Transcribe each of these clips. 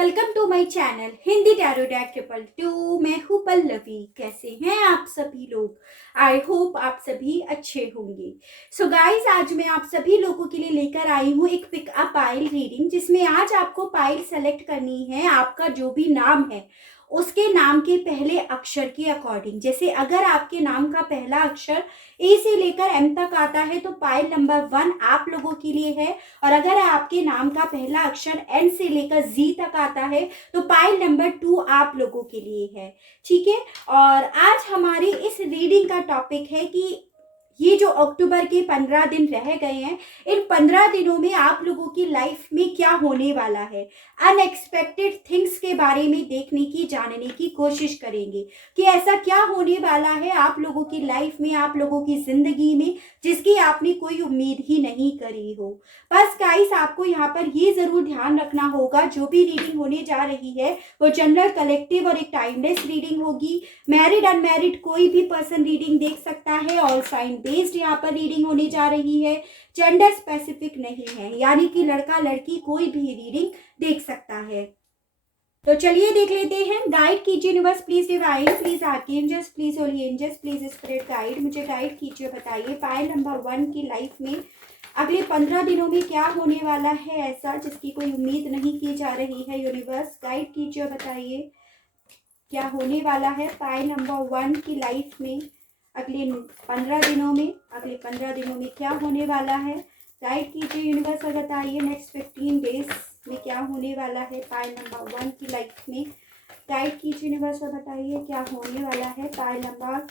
Welcome to my channel Hindi tarot deck 222। मैं हूँ पल्लवी। कैसे हैं आप सभी लोग? आई होप आप सभी अच्छे होंगे। सो गाइस, आज मैं आप सभी लोगों के लिए लेकर आई हूँ एक पिकअप पाइल रीडिंग, जिसमें आज आपको पाइल सेलेक्ट करनी है। आपका जो भी नाम है उसके नाम के पहले अक्षर के अकॉर्डिंग। जैसे अगर आपके नाम का पहला अक्षर ए से लेकर एम तक आता है तो पाइल नंबर 1 आप लोगों के लिए है। और अगर आपके नाम का पहला अक्षर एन से लेकर जी तक आता है तो पाइल नंबर 2 आप लोगों के लिए है। ठीक है। और आज हमारी इस रीडिंग का टॉपिक है कि ये जो अक्टूबर के 15 दिन रह गए हैं, इन 15 दिनों में आप लोगों की लाइफ में क्या होने वाला है। अनएक्सपेक्टेड थिंग्स के बारे में देखने की, जानने की कोशिश करेंगे कि ऐसा क्या होने वाला है आप लोगों की लाइफ में, आप लोगों की जिंदगी में, जिसकी आपने कोई उम्मीद ही नहीं करी हो। बस गाइस, आपको यहाँ पर ये जरूर ध्यान रखना होगा, जो भी रीडिंग होने जा रही है वो जनरल, कलेक्टिव और एक टाइमलेस रीडिंग होगी। मैरिड अनमैरिड कोई भी पर्सन रीडिंग देख सकता है। ऑल साइन बेस्ड यहाँ पर रीडिंग होने जा रही है। जेंडर स्पेसिफिक नहीं है, यानी कि लड़का लड़की कोई भी रीडिंग देख सकता है। तो चलिए देख लेते हैं। गाइड कीजिए universe, please divine, please archangels, please holy angels, please spirit guide, मुझे गाइड कीजिए। बताइए पाइल नंबर 1 की लाइफ में अगले 15 दिनों में क्या होने वाला है ऐसा जिसकी कोई उम्मीद नहीं की जा रही है। यूनिवर्स गाइड कीजिए, बताइए क्या होने वाला है पाइल नंबर 1 की लाइफ में अगले 15 दिनों में। अगले 15 दिनों में क्या होने वाला है, गाइड कीजिए यूनिवर्स और बताइए। नेक्स्ट 15 डेज में क्या होने वाला है पाइल नंबर 1 की लाइफ में। गाइड कीजिए यूनिवर्स और बताइए क्या होने वाला है पाइल नंबर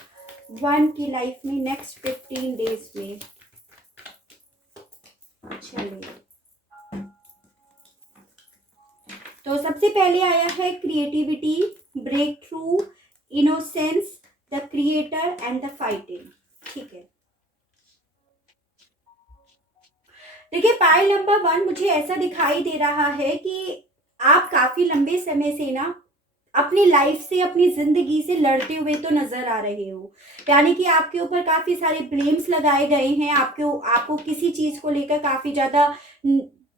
1 की लाइफ में नेक्स्ट 15 डेज में। चलिए, तो सबसे पहले आया है creativity, breakthrough, innocence, the creator and the fighting. ठीक है, देखिए पाइल नंबर 1 मुझे ऐसा दिखाई दे रहा है कि आप काफी लंबे समय से ना अपनी लाइफ से, अपनी जिंदगी से लड़ते हुए तो नजर आ रहे हो। यानी कि आपके ऊपर काफी सारे ब्लेम्स लगाए गए हैं, आपको किसी चीज को लेकर काफी ज्यादा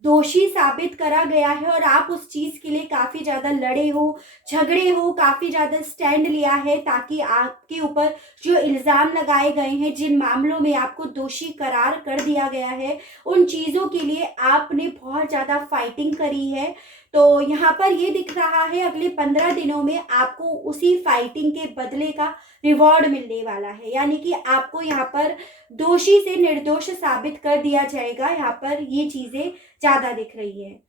दोषी साबित करा गया है और आप उस चीज के लिए काफी ज्यादा लड़े हो, झगड़े हो, काफी ज्यादा स्टैंड लिया है ताकि आपके ऊपर जो इल्जाम लगाए गए हैं, जिन मामलों में आपको दोषी करार कर दिया गया है, उन चीजों के लिए आपने बहुत ज्यादा फाइटिंग करी है। तो यहाँ पर ये दिख रहा है अगले 15 दिनों में आपको उसी फाइटिंग के बदले का रिवॉर्ड मिलने वाला है। यानी कि आपको यहाँ पर दोषी से निर्दोष साबित कर दिया जाएगा। यहाँ पर ये चीजें ज्यादा दिख रही है।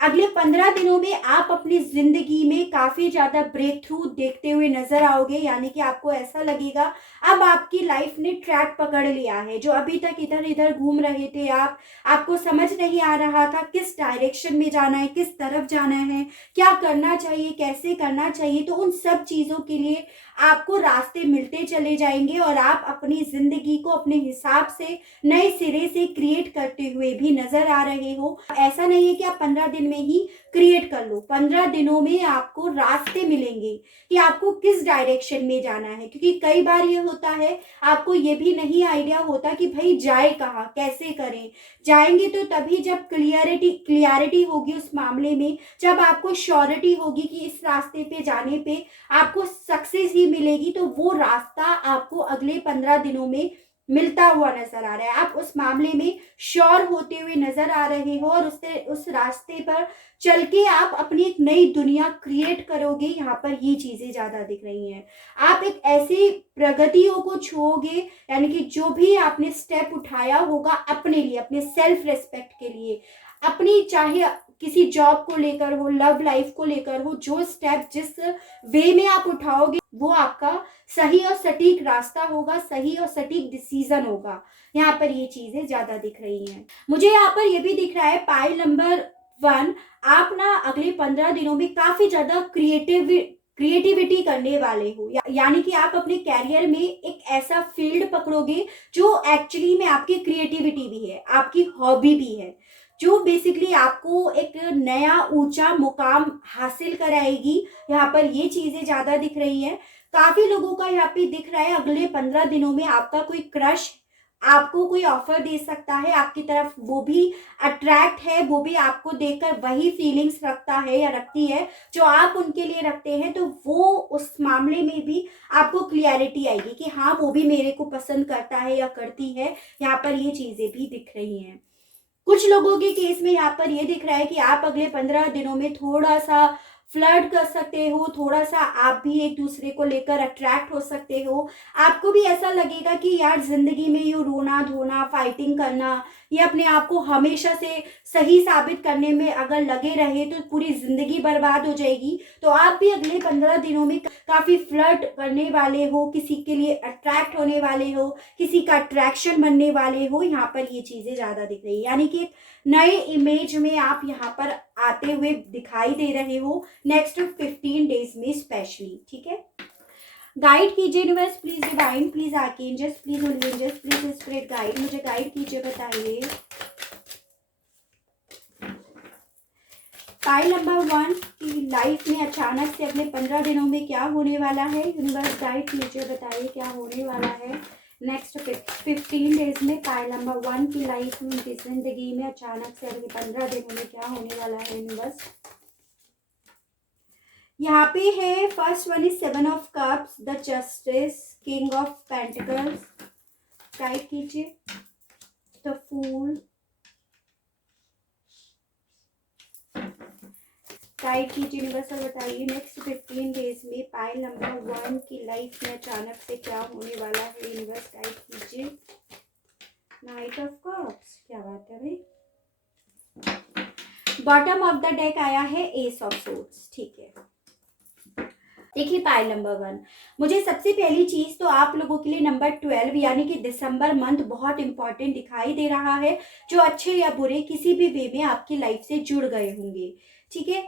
अगले 15 दिनों में आप अपनी जिंदगी में काफी ज्यादा ब्रेक थ्रू देखते हुए नजर आओगे। यानी कि आपको ऐसा लगेगा अब आपकी लाइफ ने ट्रैक पकड़ लिया है। जो अभी तक इधर इधर घूम रहे थे आपको समझ नहीं आ रहा था किस डायरेक्शन में जाना है, किस तरफ जाना है, क्या करना चाहिए, कैसे करना चाहिए, तो उन सब चीजों के लिए आपको रास्ते मिलते चले जाएंगे और आप अपनी जिंदगी को अपने हिसाब से नए सिरे से क्रिएट करते हुए भी नजर आ रहे हो। ऐसा नहीं है कि आप 15 दिन में ही क्रिएट कर लो। 15 दिनों में आपको रास्ते मिलेंगे कि आपको किस डायरेक्शन में जाना है, क्योंकि कई बार ये होता है आपको ये भी नहीं आइडिया होता कि भाई जाए कहाँ, कैसे करें। जाएंगे तो तभी जब क्लियरिटी होगी उस मामले में, जब आपको श्योरिटी होगी कि इस रास्ते पे जाने पे आपको सक्सेस ही मिलेगी, तो वो रास्ता आपको अगले 15 दिनों में मिलता हुआ नजर आ रहा है। आप उस मामले में श्योर होते हुए नजर आ रहे हो और उस रास्ते पर चल के आप अपनी एक नई दुनिया क्रिएट करोगे। यहाँ पर ये चीजें ज्यादा दिख रही हैं। आप एक ऐसी प्रगतियों को छूओगे, यानी कि जो भी आपने स्टेप उठाया होगा अपने लिए, अपने सेल्फ रेस्पेक्ट के लिए, अपनी चाहे किसी जॉब को लेकर हो, लव लाइफ को लेकर हो, जो स्टेप जिस वे में आप उठाओगे वो आपका सही और सटीक रास्ता होगा, सही और सटीक डिसीजन होगा। यहाँ पर ये चीजें ज्यादा दिख रही हैं। मुझे यहाँ पर ये भी दिख रहा है पाइल नंबर 1, आप ना अगले 15 दिनों में काफी ज्यादा क्रिएटिविटी करने वाले हो। यानी कि आप अपने कैरियर में एक ऐसा फील्ड पकड़ोगे जो एक्चुअली में आपकी क्रिएटिविटी भी है, आपकी हॉबी भी है, जो बेसिकली आपको एक नया ऊंचा मुकाम हासिल कराएगी। यहाँ पर ये चीजें ज्यादा दिख रही है। काफी लोगों का यहाँ पे दिख रहा है अगले 15 दिनों में आपका कोई क्रश आपको कोई ऑफर दे सकता है आपकी तरफ, वो भी अट्रैक्ट है, वो भी आपको देखकर वही फीलिंग्स रखता है या रखती है जो आप उनके लिए रखते हैं, तो वो उस मामले में भी आपको क्लियरिटी आएगी कि हाँ वो भी मेरे को पसंद करता है या करती है। यहाँ पर ये चीजें भी दिख रही हैं। कुछ लोगों के केस में यहाँ पर ये दिख रहा है कि आप अगले 15 दिनों में थोड़ा सा फ्लर्ट कर सकते हो, थोड़ा सा आप भी एक दूसरे को लेकर अट्रैक्ट हो सकते हो। आपको भी ऐसा लगेगा कि यार जिंदगी में यूँ रोना धोना, फाइटिंग करना, ये अपने आप को हमेशा से सही साबित करने में अगर लगे रहे तो पूरी जिंदगी बर्बाद हो जाएगी। तो आप भी अगले 15 दिनों में काफी फ्लर्ट करने वाले हो, किसी के लिए अट्रैक्ट होने वाले हो, किसी का अट्रैक्शन बनने वाले हो। यहाँ पर ये चीजें ज्यादा दिख रही है, यानी कि नए इमेज में आप यहाँ पर आते हुए दिखाई दे रहे हो नेक्स्ट 15 डेज में स्पेशली। ठीक है, गाइड कीजिए universe, please divine, please archangels, please holy angels, please spirit guide, मुझे गाइड कीजिए, बताइए। पाइल नंबर 1 की लाइफ में अचानक से अगले 15 दिनों में क्या होने वाला है, यूनिवर्स गाइड कीजिए, बताइए क्या होने वाला है नेक्स्ट 15 डेज में। पाइल नंबर 1 की लाइफ में, उनकी जिंदगी में अचानक से अगले 15 दिनों में क्या होने वाला है यूनिवर्स। यहाँ पे है first one is 7 of cups, the justice, king of pentacles, guide कीजिए, द फूल, गाइड कीजिए यूनिवर्स और बताइए नेक्स्ट 15 डेज में पाइल नंबर 1 की लाइफ में अचानक से क्या होने वाला है यूनिवर्स, गाइड कीजिए। नाइट ऑफ कप्स, क्या बात है भाई। बॉटम ऑफ द डेक आया है एस ऑफ सोर्ड्स। ठीक है, देखिए पाइल नंबर 1, मुझे सबसे पहली चीज तो आप लोगों के लिए नंबर 12 यानी कि दिसंबर मंथ बहुत इंपॉर्टेंट दिखाई दे रहा है, जो अच्छे या बुरे किसी भी वे में आपकी लाइफ से जुड़ गए होंगे। ठीक है,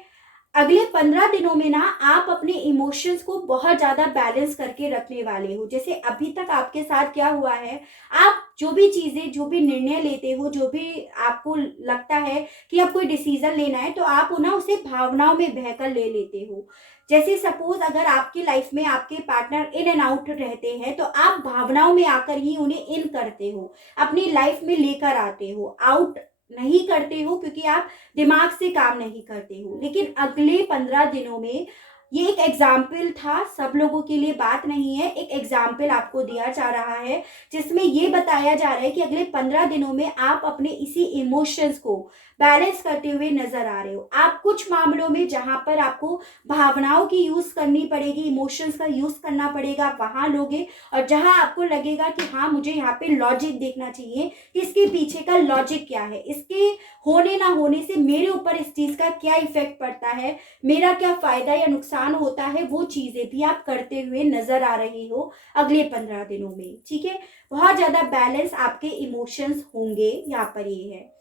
अगले 15 दिनों में ना आप अपने इमोशंस को बहुत ज्यादा बैलेंस करके रखने वाले हो। जैसे अभी तक आपके साथ क्या हुआ है, आप जो भी चीजें, जो भी निर्णय लेते हो, जो भी आपको लगता है कि अब कोई डिसीजन लेना है, तो आप ना उसे भावनाओं में बहकर ले लेते हो। जैसे सपोज अगर आपकी लाइफ में आपके पार्टनर इन एंड आउट रहते हैं, तो आप भावनाओं में आकर ही उन्हें इन करते हो, अपनी लाइफ में लेकर आते हो, आउट नहीं करते हो, क्योंकि आप दिमाग से काम नहीं करते हो। लेकिन अगले 15 दिनों में, ये एक एग्जाम्पल था, सब लोगों के लिए बात नहीं है, एक एग्जाम्पल आपको दिया जा रहा है जिसमें ये बताया जा रहा है कि अगले 15 दिनों में आप अपने इसी इमोशंस को बैलेंस करते हुए नजर आ रहे हो। आप कुछ मामलों में जहां पर आपको भावनाओं की यूज करनी पड़ेगी, इमोशंस का यूज करना पड़ेगा, वहां लोगे, और जहां आपको लगेगा कि हाँ मुझे यहाँ पे लॉजिक देखना चाहिए कि इसके पीछे का लॉजिक क्या है, इसके होने ना होने से मेरे ऊपर इस चीज का क्या इफेक्ट पड़ता है, मेरा क्या फायदा या नुकसान होता है, वो चीजें भी आप करते हुए नजर आ रही हो अगले 15 दिनों में। ठीक है, बहुत ज्यादा बैलेंस आपके इमोशंस होंगे। यहाँ पर ये है,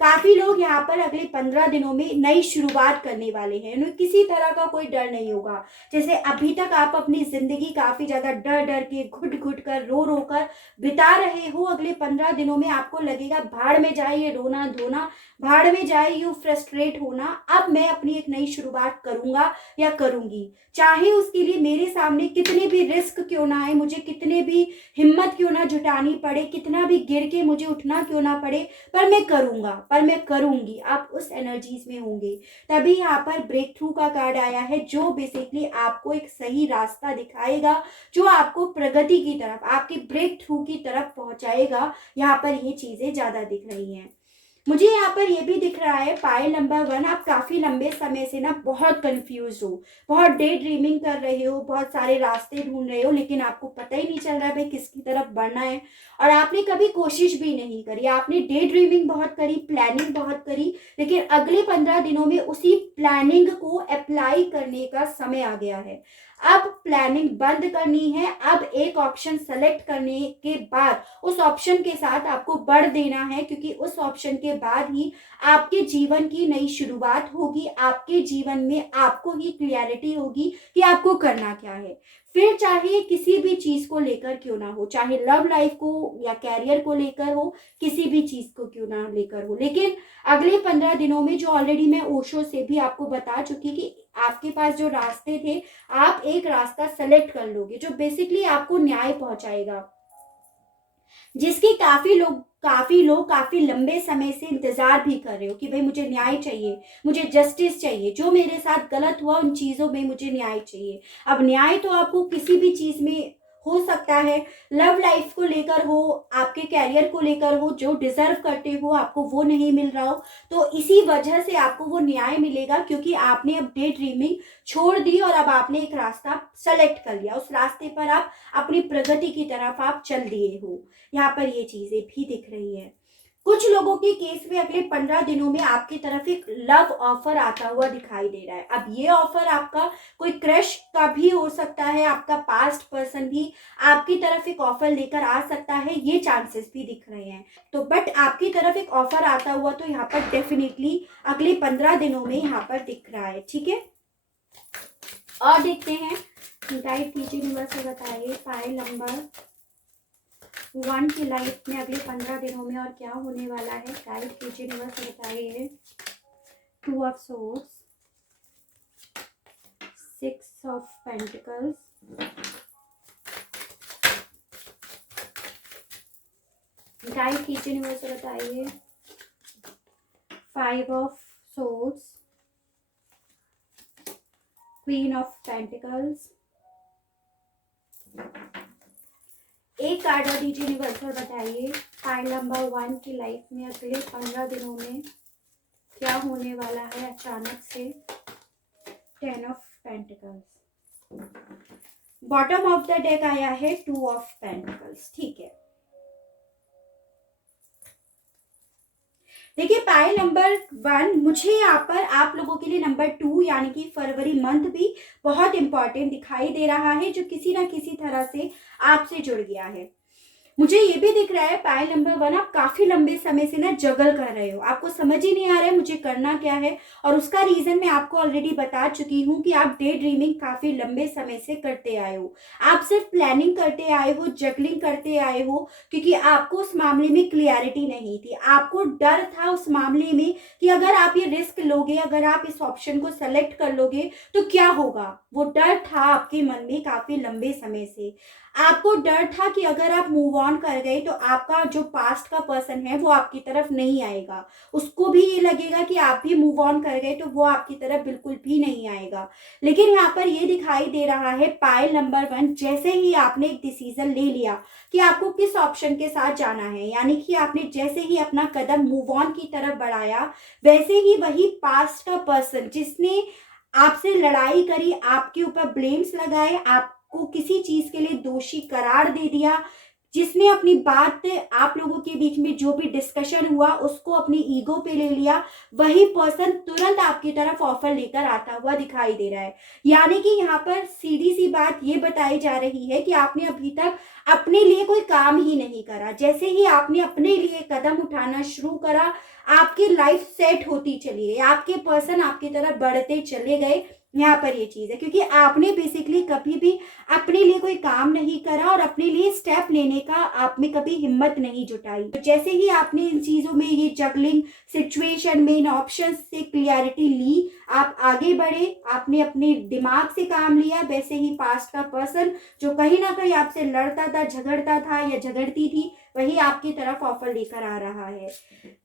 काफी लोग यहाँ पर अगले 15 दिनों में नई शुरुआत करने वाले हैं, उन्हें किसी तरह का कोई डर नहीं होगा। जैसे अभी तक आप अपनी जिंदगी काफी ज्यादा डर डर के, घुट घुट कर, रो रो कर बिता रहे हो, अगले 15 दिनों में आपको लगेगा भाड़ में जाए ये रोना धोना, भाड़ में जाए यू फ्रस्ट्रेट होना, अब मैं अपनी एक नई शुरुआत करूंगा या करूंगी, चाहे उसके लिए मेरे सामने कितने भी रिस्क क्यों ना आए, मुझे कितने भी हिम्मत क्यों ना जुटानी पड़े, कितना भी गिर के मुझे उठना क्यों ना पड़े, पर मैं करूंगा, पर मैं करूंगी। आप उस एनर्जीज में होंगे। तभी यहाँ पर ब्रेक थ्रू का कार्ड आया है, जो बेसिकली आपको एक सही रास्ता दिखाएगा, जो आपको प्रगति की तरफ, आपके ब्रेक थ्रू की तरफ पहुंचाएगा। यहाँ पर ये चीजें ज्यादा दिख रही हैं। मुझे यहाँ पर ये भी दिख रहा है पाइल नंबर 1, आप काफी लंबे समय से ना बहुत कंफ्यूज हो, बहुत डे ड्रीमिंग कर रहे हो, बहुत सारे रास्ते ढूंढ रहे हो, लेकिन आपको पता ही नहीं चल रहा है भाई किसकी तरफ बढ़ना है, और आपने कभी कोशिश भी नहीं करी। आपने डे ड्रीमिंग बहुत करी, प्लानिंग बहुत करी, लेकिन अगले 15 दिनों में उसी प्लानिंग को अप्लाई करने का समय आ गया है। अब प्लानिंग बंद करनी है, अब एक ऑप्शन सेलेक्ट करने के बाद उस ऑप्शन के साथ आपको बढ़ देना है, क्योंकि उस ऑप्शन के बाद ही आपके जीवन की नई शुरुआत होगी, आपके जीवन में आपको ही क्लियरिटी होगी कि आपको करना क्या है। फिर चाहे किसी भी चीज को लेकर क्यों ना हो, चाहे लव लाइफ को या कैरियर को लेकर हो, किसी भी चीज को क्यों ना लेकर हो, लेकिन अगले 15 दिनों में, जो ऑलरेडी मैं ओशो से भी आपको बता चुकी कि आपके पास जो रास्ते थे, आप एक रास्ता सेलेक्ट कर लोगे जो बेसिकली आपको न्याय पहुंचाएगा। जिसकी काफ़ी लोग काफ़ी लंबे समय से इंतज़ार भी कर रहे हो कि भई मुझे न्याय चाहिए, मुझे जस्टिस चाहिए, जो मेरे साथ गलत हुआ उन चीज़ों में मुझे न्याय चाहिए। अब न्याय तो आपको किसी भी चीज़ में हो सकता है, लव लाइफ़ को लेकर हो, आपके करियर को लेकर हो, जो डिज़र्व करते हो आपको वो नहीं मिल रहा हो, तो इसी वजह से आपको वो न्याय मिलेगा क्योंकि आपने अब डे ड्रीमिंग छोड़ दी और अब आपने एक रास्ता सेलेक्ट कर लिया। उस रास्ते पर आप अपनी प्रगति की तरफ आप चल दिए हो। यहाँ पर ये चीज़ें भी दिख रही है। कुछ लोगों के केस में अगले 15 दिनों में आपकी तरफ एक लव ऑफर आता हुआ दिखाई दे रहा है। अब ये ऑफर आपका कोई क्रश का भी हो सकता है, आपका पास्ट पर्सन भी आपकी तरफ एक ऑफर लेकर आ सकता है, ये चांसेस भी दिख रहे हैं। तो बट आपकी तरफ एक ऑफर आता हुआ तो यहाँ पर डेफिनिटली अगले 15 दिनों में यहाँ पर दिख रहा है, ठीक है। और देखते हैं गाइड कीजिए यूनिवर्स से बताइए फाइल नंबर 1 की लाइफ में अगले 15 दिनों में और क्या होने वाला है। गाइड कीजिए यूनिवर्स से बताइए 2 of swords, 6 of pentacles, guide कीजिए यूनिवर्स से बताइए 5 of swords, queen of pentacles. एक कार्ड और दीजिए यूनिवर्स और बताइए फाइल नंबर 1 की लाइफ में अगले 15 दिनों में क्या होने वाला है अचानक से। 10 of pentacles. Bottom of the deck आया है 2 ऑफ पेंटिकल्स, ठीक है। देखिए पाइल नंबर 1 मुझे यहाँ पर आप लोगों के लिए नंबर 2 यानी कि फरवरी मंथ भी बहुत इंपॉर्टेंट दिखाई दे रहा है, जो किसी ना किसी तरह से आपसे जुड़ गया है। मुझे ये भी दिख रहा है पाइल नंबर 1 आप काफी लंबे समय से ना जगल कर रहे हो, आपको समझ ही नहीं आ रहा है मुझे करना क्या है। और उसका रीजन मैं आपको ऑलरेडी बता चुकी हूँ कि आप डे ड्रीमिंग काफी लंबे समय से करते आए हो। आप सिर्फ प्लानिंग करते आए हो, जगलिंग करते आए हो, क्योंकि आपको उस मामले में क्लियरिटी नहीं थी। आपको डर था उस मामले में कि अगर आप ये रिस्क लोगे, अगर आप इस ऑप्शन को सेलेक्ट कर लोगे तो क्या होगा। वो डर था आपके मन में काफी लंबे समय से। आपको डर था कि अगर आप मूव ऑन कर गए तो आपका जो पास्ट का पर्सन है वो आपकी तरफ नहीं आएगा, उसको भी ये लगेगा कि आप भी मूव ऑन कर गए तो वो आपकी तरफ बिल्कुल भी नहीं आएगा। लेकिन यहाँ पर ये दिखाई दे रहा है पाइल नंबर 1 जैसे ही आपने एक डिसीजन ले लिया कि आपको किस ऑप्शन के साथ जाना है, यानी कि आपने जैसे ही अपना कदम मूव ऑन की तरफ बढ़ाया, वैसे ही वही पास्ट का पर्सन जिसने आपसे लड़ाई करी, आपके ऊपर ब्लेम्स लगाए, आपको किसी चीज के लिए दोषी करार दे दिया, जिसने अपनी बात आप लोगों के बीच में जो भी डिस्कशन हुआ उसको अपनी ईगो पे ले लिया, वही पर्सन तुरंत आपकी तरफ ऑफर लेकर आता हुआ दिखाई दे रहा है। यानी कि यहाँ पर सीधी सी बात ये बताई जा रही है कि आपने अभी तक अपने लिए कोई काम ही नहीं करा। जैसे ही आपने अपने लिए कदम उठाना शुरू करा, आपकी लाइफ सेट होती चली गई, आपके पर्सन आपकी तरफ बढ़ते चले गए। यहाँ पर ये चीज है क्योंकि आपने बेसिकली कभी भी अपने लिए कोई काम नहीं करा और अपने लिए स्टेप लेने का आप में कभी हिम्मत नहीं जुटाई। तो जैसे ही आपने इन चीजों में, ये जगलिंग सिचुएशन में, इन ऑप्शंस से क्लियरिटी ली, आप आगे बढ़े, आपने अपने दिमाग से काम लिया, वैसे ही पास्ट का पर्सन जो कहीं ना कहीं आपसे लड़ता था, झगड़ता था या झगड़ती थी, वही आपकी तरफ ऑफर लेकर आ रहा है।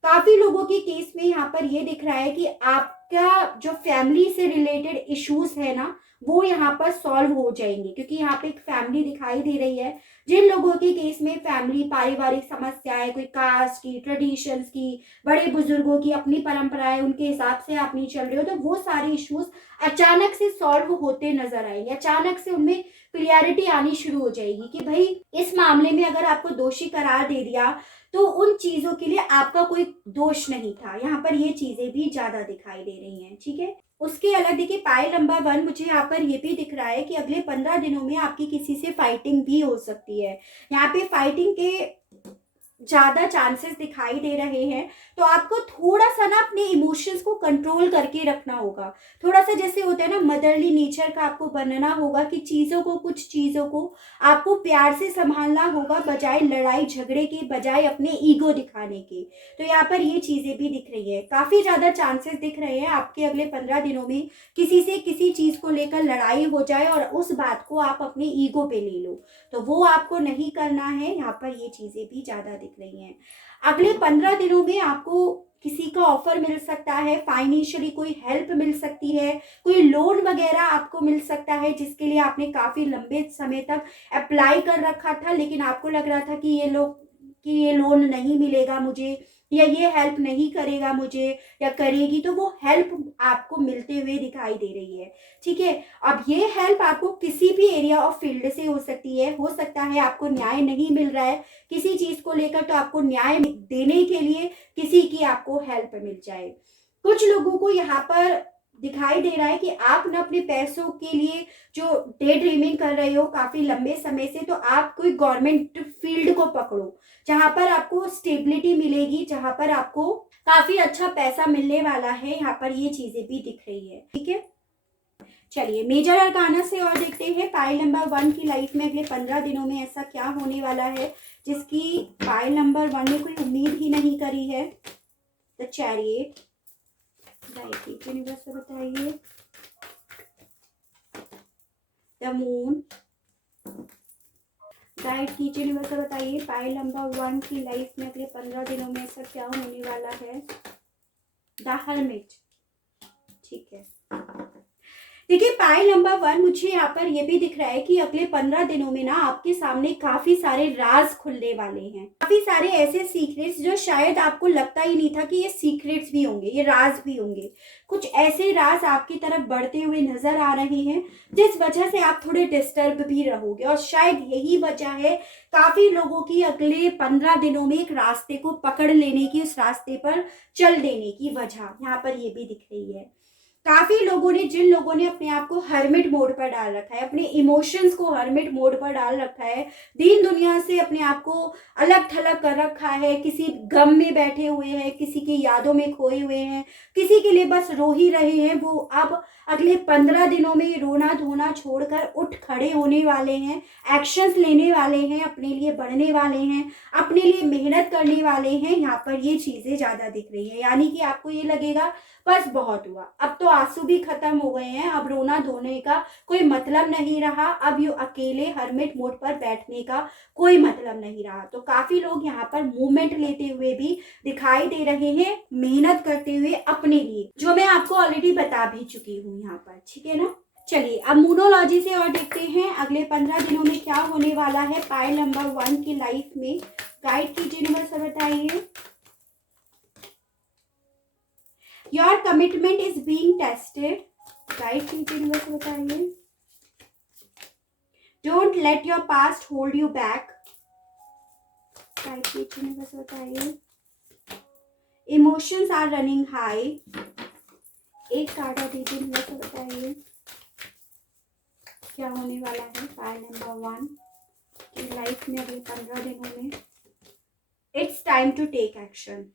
काफी लोगों के केस में यहाँ पर ये दिख रहा है कि आपका जो फैमिली से रिलेटेड इश्यूज है ना, वो यहाँ पर सॉल्व हो जाएंगे, क्योंकि यहाँ पे एक फैमिली दिखाई दे रही है। जिन लोगों के केस में फैमिली पारिवारिक समस्याएं, कोई कास्ट की, ट्रेडिशंस की, बड़े बुजुर्गों की अपनी परंपराएं, उनके हिसाब से आप नहीं चल रहे हो, तो वो सारे इश्यूज अचानक से सॉल्व होते नजर आएंगे। अचानक से उनमें क्लियरिटी आनी शुरू हो जाएगी कि भाई इस मामले में अगर आपको दोषी करार दे दिया तो उन चीजों के लिए आपका कोई दोष नहीं था। यहाँ पर ये चीजें भी ज्यादा दिखाई दे रही हैं, ठीक है। उसके अलग देखिए पाइल नंबर 1 मुझे यहाँ पर ये भी दिख रहा है कि अगले 15 दिनों में आपकी किसी से फाइटिंग भी हो सकती है। यहाँ पे फाइटिंग के ज़्यादा चांसेस दिखाई दे रहे हैं। तो आपको थोड़ा-सा ना अपने इमोशंस को कंट्रोल करके रखना होगा। थोड़ा-सा जैसे होता है ना, मदरली नेचर का आपको बनना होगा कि कुछ चीज़ों को आपको प्यार से सँभालना होगा, बजाय लड़ाई झगड़े के, बजाय अपने ईगो दिखाने के। तो यहाँ पर ये चीज़ें भी दिख रही है। काफ़ी ज़्यादा चांसेस दिख रहे हैं आपके अगले 15 दिनों में किसी से किसी चीज़ को लेकर लड़ाई हो जाए और उस बात को आप अपने ईगो पे ले लो। तो वो आपको नहीं करना है। यहाँ पर ये चीज़ें भी ज़्यादा दिख रही हैं। अगले 15 दिनों में आपको किसी का ऑफर मिल सकता है, फाइनेंशियली कोई हेल्प मिल सकती है, कोई लोन वगैरह आपको मिल सकता है जिसके लिए आपने काफ़ी लंबे समय तक अप्लाई कर रखा था, लेकिन आपको लग रहा था कि ये लोन नहीं मिलेगा मुझे, या ये हेल्प नहीं करेगा मुझे या करेगी, तो वो हेल्प आपको मिलते हुए दिखाई दे रही है। ठीक है? अब ये हेल्प आपको किसी भी एरिया ऑफ फील्ड से हो सकती है। हो सकता है आपको न्याय नहीं मिल रहा है किसी चीज़ को लेकर, तो आपको ड्राइव देने के लिए किसी की आपको हेल्प मिल जाए। कुछ लोगों को यहाँ पर दिखाई दे रहा है कि आप ना अपने पैसों के लिए जो डे ड्रीमिंग कर रहे हो काफ़ी लंबे समय से, तो आप कोई गवर्नमेंट फील्ड को पकड़ो, जहाँ पर आपको स्टेबिलिटी मिलेगी, जहाँ पर आपको काफ़ी अच्छा पैसा मिलने वाला है। यहाँ पर ये चीज़ें भी दिख रही है। ठीक है? चलिए मेजर अरकाना से और देखते हैं पाइल नंबर 1 की लाइफ में अगले 15 दिनों में ऐसा क्या होने वाला है जिसकी पाइल नंबर 1 ने कोई उम्मीद ही नहीं करी है। द चैरियट, यूनिवर्स को बताइए। द मून, गाइड कीजिए यूनिवर्स को बताइए पाइल नंबर 1 की लाइफ में अगले 15 दिनों में ऐसा क्या होने वाला है। The hermit. ठीक है, देखिए पाइल नंबर 1 मुझे यहाँ पर ये भी दिख रहा है कि अगले 15 दिनों में ना आपके सामने काफी सारे राज खुलने वाले हैं, काफी सारे ऐसे सीक्रेट्स जो शायद आपको लगता ही नहीं था कि ये सीक्रेट्स भी होंगे, ये राज भी होंगे। कुछ ऐसे राज आपकी तरफ बढ़ते हुए नजर आ रहे हैं जिस वजह से आप थोड़े डिस्टर्ब भी रहोगे, और शायद यही वजह है काफी लोगों की अगले 15 दिनों में एक रास्ते को पकड़ लेने की, उस रास्ते पर चल देने की वजह यहाँ पर ये भी दिख रही है। काफी लोगों ने, जिन लोगों ने अपने आप को हर्मिट मोड पर डाल रखा है, अपने इमोशंस को हर्मिट मोड पर डाल रखा है, दीन दुनिया से अपने आप को अलग थलग कर रखा है, किसी गम में बैठे हुए हैं, किसी की यादों में खोए हुए हैं, किसी के लिए बस रो ही रहे हैं, वो अब अगले 15 दिनों में रोना धोना छोड़कर उठ खड़े होने वाले हैं, एक्शंस लेने वाले हैं, अपने लिए बढ़ने वाले हैं, अपने लिए मेहनत करने वाले हैं। यहाँ पर ये चीजें ज्यादा दिख रही है, यानी कि आपको ये लगेगा बस बहुत हुआ, अब तो आंसू भी खत्म हो गए हैं, अब रोना धोने का कोई मतलब नहीं रहा, अब ये अकेले हर्मिट मोड पर बैठने का कोई मतलब नहीं रहा। तो काफी लोग यहाँ पर मूवमेंट लेते हुए भी दिखाई दे रहे हैं, मेहनत करते हुए अपने लिए, जो मैं आपको ऑलरेडी बता भी चुकी हूँ यहाँ पर। ठीक है ना? चलिए अब मूनोलॉजी से और देखते हैं अगले 15 दिनों में क्या होने वाला है पाइल नंबर 1 की लाइफ में। गाइड कीजिए यूनिवर्स बताइए। Your commitment is being tested. Guide कीजिए यूनिवर्स बताइए। Don't let your past hold you back. Guide कीजिए यूनिवर्स बताइए। Emotions are running high. एक कार्ड और दीजिए यूनिवर्स बताइए क्या होने वाला है पाइल नंबर 1 की लाइफ में अगले 15 दिनों में। It's time to take action.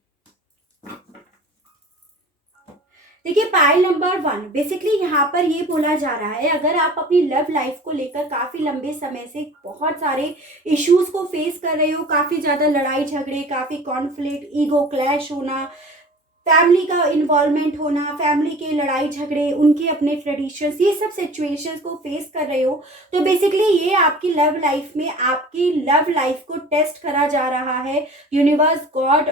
देखिए पाइल नंबर 1 बेसिकली यहाँ पर ये बोला जा रहा है, अगर आप अपनी लव लाइफ को लेकर काफी लंबे समय से बहुत सारे इश्यूज को फेस कर रहे हो, काफी ज्यादा लड़ाई झगड़े, काफी कॉन्फ्लिक्ट, ईगो क्लैश होना, फैमिली का इन्वॉल्वमेंट होना, फैमिली के लड़ाई झगड़े, उनके अपने ट्रेडिशंस, ये सब सिचुएशंस को फेस कर रहे हो, तो बेसिकली ये आपकी लव लाइफ में आपकी लव लाइफ को टेस्ट करा जा रहा है यूनिवर्स गॉड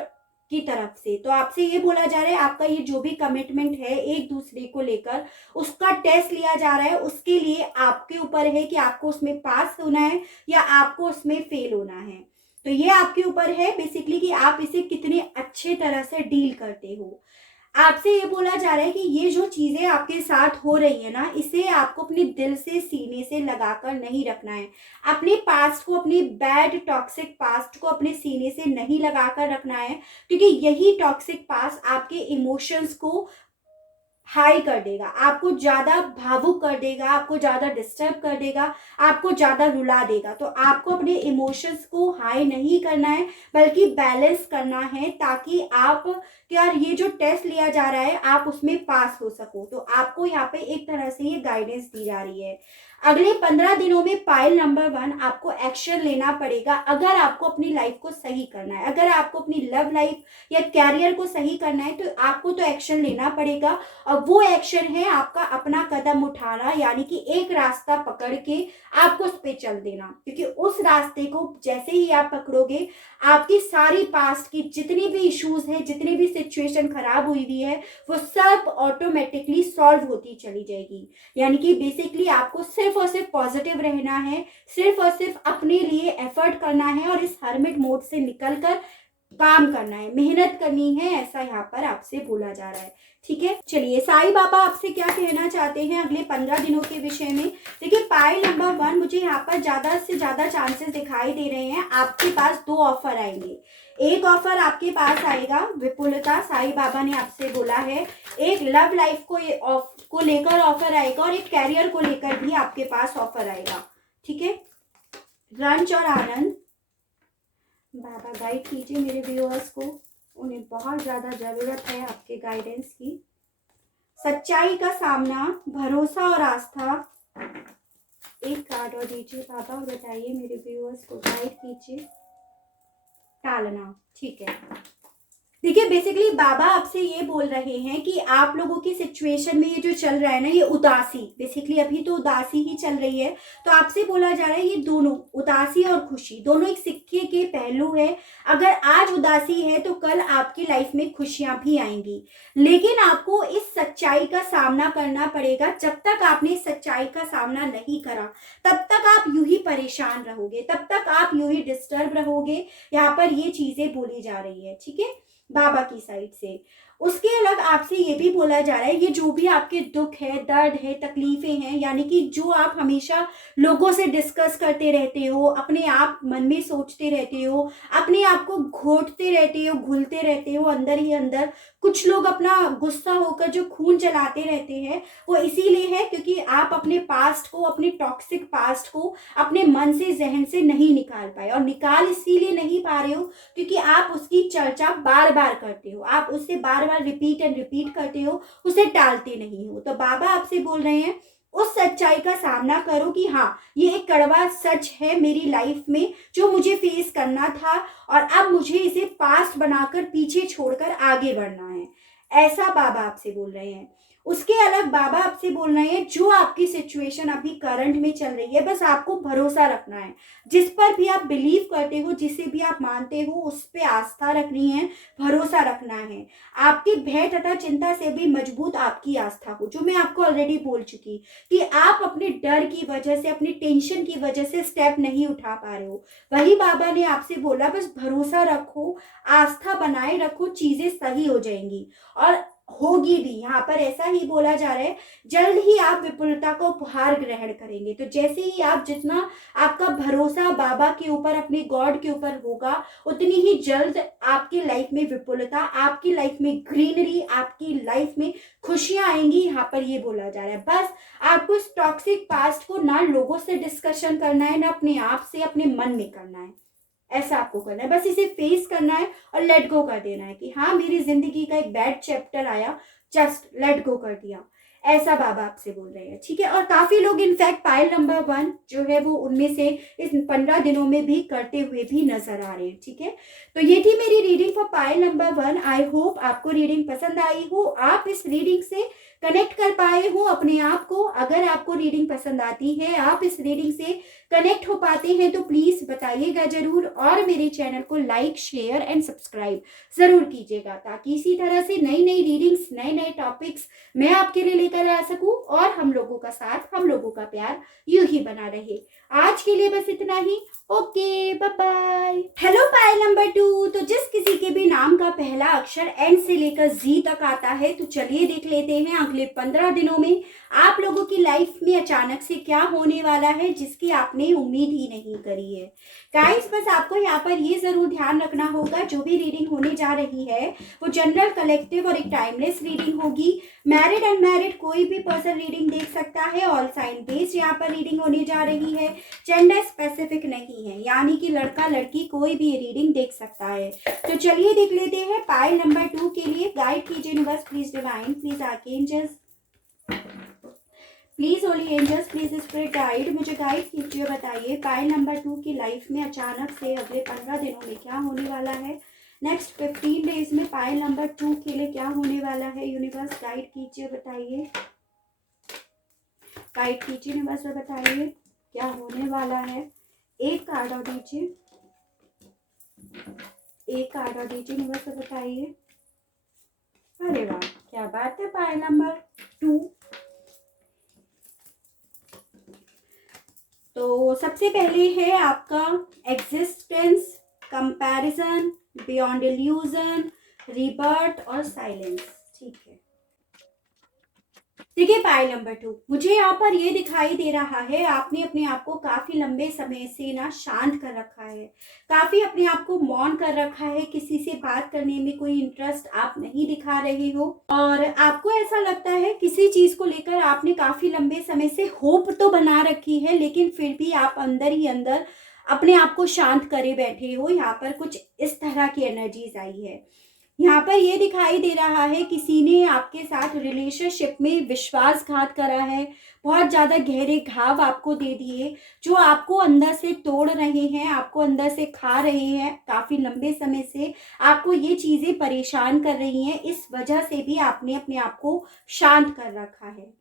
की तरफ से। तो आपसे ये बोला जा रहा है आपका ये जो भी कमिटमेंट है एक दूसरे को लेकर, उसका टेस्ट लिया जा रहा है। उसके लिए आपके ऊपर है कि आपको उसमें पास होना है या आपको उसमें फेल होना है। तो ये आपके ऊपर है बेसिकली कि आप इसे कितने अच्छे तरह से डील करते हो। आपसे ये बोला जा रहा है कि ये जो चीजें आपके साथ हो रही है ना, इसे आपको अपने दिल से, सीने से लगाकर नहीं रखना है। अपने पास्ट को, अपने बैड टॉक्सिक पास्ट को अपने सीने से नहीं लगाकर रखना है, क्योंकि यही टॉक्सिक पास्ट आपके इमोशंस को हाई कर देगा, आपको ज़्यादा भावुक कर देगा, आपको ज़्यादा डिस्टर्ब कर देगा, आपको ज़्यादा रुला देगा। तो आपको अपने इमोशंस को हाई नहीं करना है, बल्कि बैलेंस करना है, ताकि आप यार ये जो टेस्ट लिया जा रहा है आप उसमें पास हो सको। तो आपको यहाँ पे एक तरह से ये गाइडेंस दी जा रही है। अगले 15 दिनों में पाइल नंबर 1 आपको एक्शन लेना पड़ेगा अगर आपको अपनी लाइफ को सही करना है। अगर आपको अपनी लव लाइफ या कैरियर को सही करना है तो आपको तो एक्शन लेना पड़ेगा, और वो एक्शन है आपका अपना कदम उठाना, यानी कि एक रास्ता पकड़ के आपको उस पे चल देना। क्योंकि उस रास्ते को जैसे ही आप पकड़ोगे, आपकी सारी पास्ट की जितनी भी इश्यूज है, जितनी भी सिचुएशन खराब हुई है, वो सब ऑटोमेटिकली सॉल्व होती चली जाएगी। यानी कि बेसिकली आपको सिर्फ और सिर्फ पॉजिटिव रहना है, सिर्फ और सिर्फ अपने लिए एफर्ट करना है, और इस हर्मिट मोड से निकलकर काम करना है, मेहनत करनी है, ऐसा यहाँ पर आपसे बोला जा रहा है। ठीक है, चलिए साईं बाबा आपसे क्या कहना चाहते हैं अगले 15 दिनों के विषय में। देखिए पाइल नंबर 1, मुझे यहाँ पर ज्यादा से ज्यादा चांसेस दिखाई दे रहे हैं आपके पास 2 ऑफर आएंगे। एक ऑफर आपके पास आएगा विपुलता, साईं बाबा ने आपसे बोला है। एक लव लाइफ को लेकर ऑफर आएगा, और एक कैरियर को लेकर भी आपके पास ऑफर आएगा। ठीक है, रंच और आनंद बाबा गाइड कीजिए मेरे व्यूअर्स को, उन्हें बहुत ज़्यादा ज़रूरत है आपके गाइडेंस की। सच्चाई का सामना, भरोसा और आस्था। एक कार्ड और दीजिए बाबा, और बताइए मेरे व्यूअर्स को, गाइड कीजिए। टालना, ठीक है। देखिए बेसिकली बाबा आपसे ये बोल रहे हैं कि आप लोगों की सिचुएशन में ये जो चल रहा है ना, ये उदासी, बेसिकली अभी तो उदासी ही चल रही है। तो आपसे बोला जा रहा है ये दोनों, उदासी और खुशी, दोनों एक सिक्के के पहलू है। अगर आज उदासी है तो कल आपकी लाइफ में खुशियां भी आएंगी, लेकिन आपको इस सच्चाई का सामना करना पड़ेगा। जब तक आपने इस सच्चाई का सामना नहीं करा, तब तक आप यूं ही परेशान रहोगे, तब तक आप यूं ही डिस्टर्ब रहोगे। यहाँ पर ये चीजें बोली जा रही है, ठीक है, बाबा की साइड से। उसके अलग आपसे ये भी बोला जा रहा है, ये जो भी आपके दुख है, दर्द है, तकलीफें हैं, यानी कि जो आप हमेशा लोगों से डिस्कस करते रहते हो, अपने आप मन में सोचते रहते हो, अपने आप को घोटते रहते हो, घुलते रहते हो अंदर ही अंदर। कुछ लोग अपना गुस्सा होकर जो खून जलाते रहते हैं, वो इसीलिए है क्योंकि आप अपने पास्ट को, अपने टॉक्सिक पास्ट को अपने मन से, जहन से नहीं निकाल पाए। और निकाल इसीलिए नहीं पा रहे हो क्योंकि आप उसकी चर्चा बार बार करते हो, आप उससे बार बार रिपीट एंड रिपीट करते हो, उसे टालते नहीं हो। तो बाबा आपसे बोल रहे हैं उस सच्चाई का सामना करो कि हाँ, ये एक कड़वा सच है मेरी लाइफ में जो मुझे फेस करना था, और अब मुझे इसे पास्ट बनाकर पीछे छोड़कर आगे बढ़ना है, ऐसा बाबा आपसे बोल रहे हैं। उसके अलग बाबा आपसे बोल रहे हैं जो आपकी सिचुएशन अभी करंट में चल रही है, बस आपको भरोसा रखना है। जिस पर भी आप बिलीव करते हो, जिसे भी आप मानते हो, उस पर आस्था रखनी है, भरोसा रखना है। आपकी भय तथा चिंता से भी मजबूत आपकी आस्था हो, जो मैं आपको ऑलरेडी बोल चुकी कि आप अपने डर की वजह से, अपनी टेंशन की वजह से स्टेप नहीं उठा पा रहे हो। वही बाबा ने आपसे बोला बस भरोसा रखो, आस्था बनाए रखो, चीजें सही हो जाएंगी और होगी भी। यहाँ पर ऐसा ही बोला जा रहा है, जल्द ही आप विपुलता को उपहार ग्रहण करेंगे। तो जैसे ही आप, जितना आपका भरोसा बाबा के ऊपर, अपने गॉड के ऊपर होगा, उतनी ही जल्द आपकी लाइफ में विपुलता, आपकी लाइफ में ग्रीनरी, आपकी लाइफ में खुशियां आएंगी। यहाँ पर ये बोला जा रहा है बस आपको इस टॉक्सिक पास्ट को ना लोगों से डिस्कशन करना है, ना अपने आप से, अपने मन में करना है। ऐसा आपको करना है, बस इसे फेस करना है और लेट गो कर देना है कि हाँ मेरी जिंदगी का एक बैड चैप्टर आया, जस्ट लेट गो कर दिया, ऐसा बाबा आपसे बोल रहे हैं। ठीक है, और काफी लोग इनफैक्ट पाइल नंबर 1 जो है वो उनमें से इस 15 दिनों में भी करते हुए भी नजर आ रहे हैं। ठीक है, तो ये थी मेरी reading for pile number 1। I hope आपको रीडिंग पसंद आई हो, आप इस रीडिंग से कनेक्ट कर पाए हो अपने आप को। अगर आपको रीडिंग पसंद आती है, आप इस रीडिंग से कनेक्ट हो पाते हैं, तो प्लीज बताइएगा जरूर, और मेरे चैनल को लाइक, शेयर एंड सब्सक्राइब जरूर कीजिएगा, ताकि इसी तरह से नई नई रीडिंग्स, नए नए टॉपिक्स मैं आपके लिए लेकर आ सकूं, और हम लोगों का साथ, हम लोगों का प्यार यूं ही बना रहे। आज के लिए बस इतना ही। Okay, bye bye. Hello pile number 2। तो जिस किसी के भी नाम का पहला अक्षर एन से लेकर जी तक आता है, तो चलिए देख लेते हैं अगले 15 दिनों में आप लोगों की लाइफ में अचानक से क्या होने वाला है जिसकी आपने उम्मीद ही नहीं करी है। गाइस, बस आपको यहाँ पर ये ज़रूर ध्यान रखना होगा, जो भी रीडिंग होने जा रही है वो जनरल, कलेक्टिव और एक टाइमलेस रीडिंग होगी। मैरिड अनमैरिड कोई भी पर्सन रीडिंग देख सकता है। ऑल साइन बेस्ड यहाँ पर रीडिंग होने जा रही है। जेंडर स्पेसिफिक नहीं है, यानी कि लड़का लड़की कोई भी रीडिंग देख सकता है। तो चलिए देख लेते हैं पाइल नंबर 2 के लिए। गाइड कीजिए universe, please divine, please archangels, please holy angels, please spirit guide, मुझे गाइड कीजिए। बताइए पाइल नंबर 2 की लाइफ में अचानक से अगले 15 दिनों में क्या होने वाला है। नेक्स्ट 15 डेज में पाइल नंबर 2 के लिए क्या होने वाला है। यूनिवर्स गाइड कीजिए, बताइए, गाइड कीजिए यूनिवर्स, बताइए क्या होने वाला है। एक कार्ड और दीजिए, एक कार्ड और दीजिए यूनिवर्स, बताइए। अरे वाह, क्या बात है। पाइल नंबर 2, तो सबसे पहले है आपका existence, comparison, beyond illusion, rebirth और साइलेंस। ठीक है, देखिए पाइल नंबर 2, मुझे यहाँ पर ये दिखाई दे रहा है आपने अपने आप को काफी लंबे समय से ना शांत कर रखा है, काफी अपने आप को मौन कर रखा है। किसी से बात करने में कोई इंटरेस्ट आप नहीं दिखा रहे हो और आपको ऐसा लगता है किसी चीज को लेकर आपने काफी लंबे समय से होप तो बना रखी है, लेकिन फिर भी आप अंदर ही अंदर अपने आप को शांत करे बैठे हो। यहाँ पर कुछ इस तरह की एनर्जीज आई है। यहाँ पर ये दिखाई दे रहा है किसी ने आपके साथ रिलेशनशिप में विश्वासघात करा है, बहुत ज़्यादा गहरे घाव आपको दे दिए, जो आपको अंदर से तोड़ रहे हैं, आपको अंदर से खा रहे हैं। काफ़ी लंबे समय से आपको ये चीज़ें परेशान कर रही हैं, इस वजह से भी आपने अपने आप को शांत कर रखा है।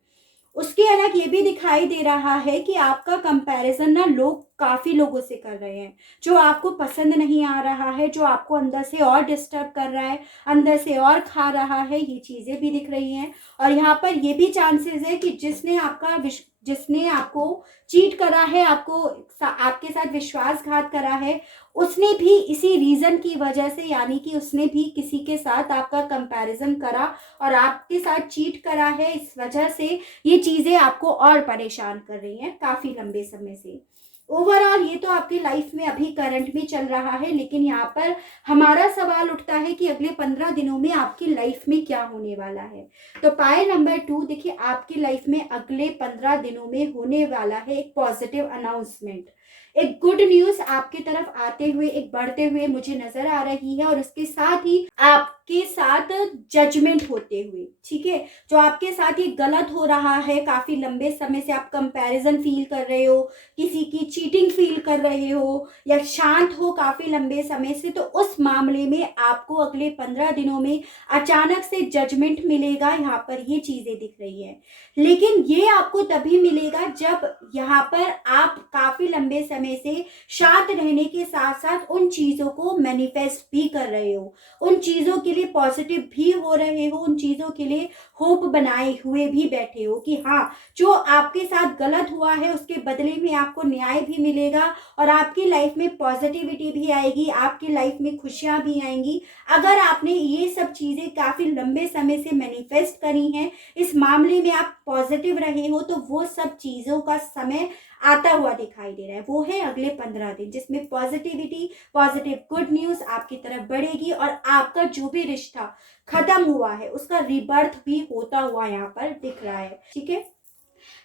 उसके अलग ये भी दिखाई दे रहा है कि आपका कंपैरिजन ना लोग काफ़ी लोगों से कर रहे हैं, जो आपको पसंद नहीं आ रहा है, जो आपको अंदर से और डिस्टर्ब कर रहा है, अंदर से और खा रहा है। ये चीज़ें भी दिख रही हैं और यहाँ पर ये भी चांसेस है कि जिसने आपको चीट करा है, आपके साथ विश्वासघात करा है, उसने भी इसी रीज़न की वजह से, यानी कि उसने भी किसी के साथ आपका कंपैरिजन करा और आपके साथ चीट करा है। इस वजह से ये चीज़ें आपको और परेशान कर रही हैं काफ़ी लंबे समय से। ओवरऑल ये तो आपकी लाइफ में अभी करंट में चल रहा है, लेकिन यहाँ पर हमारा सवाल उठता है कि अगले 15 दिनों में आपकी लाइफ में क्या होने वाला है। तो पाइल नंबर 2, देखिए आपकी लाइफ में अगले 15 दिनों में होने वाला है एक पॉजिटिव अनाउंसमेंट, एक गुड न्यूज आपकी तरफ आते हुए, एक बढ़ते हुए मुझे नजर आ रही है। और उसके साथ ही आपके साथ जजमेंट होते हुए, ठीक है, जो आपके साथ ये गलत हो रहा है, काफी लंबे समय से आप कंपैरिजन फील कर रहे हो, किसी की चीटिंग फील कर रहे हो या शांत हो काफी लंबे समय से, तो उस मामले में आपको अगले 15 दिनों में अचानक से जजमेंट मिलेगा। यहाँ पर ये चीजें दिख रही है, लेकिन ये आपको तभी मिलेगा जब यहाँ पर आप काफी लंबे समय से शांत रहने के साथ साथ उन चीजों को मैनिफेस्ट भी कर रहे हो, उन चीजों के लिए पॉजिटिव भी हो रहे हो, उन चीजों के लिए होप बनाए हुए भी बैठे हो कि हाँ, जो आपके साथ गलत हुआ है उसके बदले में आपको न्याय भी मिलेगा और आपकी लाइफ में पॉजिटिविटी भी आएगी, आपकी लाइफ में खुशियां भी आएंगी। अगर आपने ये सब चीजें काफी लंबे समय से मैनिफेस्ट करी हैं, इस मामले में आप पॉजिटिव रहे हो, तो वो सब चीजों का समय आता हुआ दिखाई दे रहा है। वो है अगले 15 दिन, जिसमें पॉजिटिविटी, पॉजिटिव गुड न्यूज आपकी तरफ बढ़ेगी और आपका जो भी रिश्ता खत्म हुआ है उसका रिबर्थ भी होता हुआ यहाँ पर दिख रहा है। ठीक है,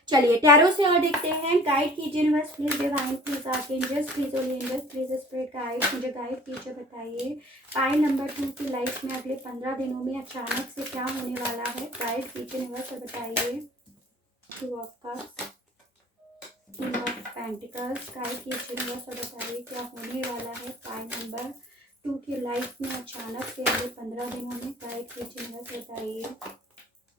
चलिए टैरो से और देखते हैं। गाइड कीजिए universe, please divine, please archangels, please holy angels, please spirit guide, मुझे गाइड कीजिए। बताइए पाइल नंबर 2 की लाइफ में अगले 15 दिनों में अचानक से क्या होने वाला है। गाइड कीजिए यूनिवर्स और बताइए। 2 of cups, king of pentacles, guide कीजिए यूनिवर्स और बताइए क्या होने वाला है पाइल नंबर 2 की लाइफ में अचानक से अगले 15 दिनों में। गाइड कीजिए यूनिवर्स, बताइए।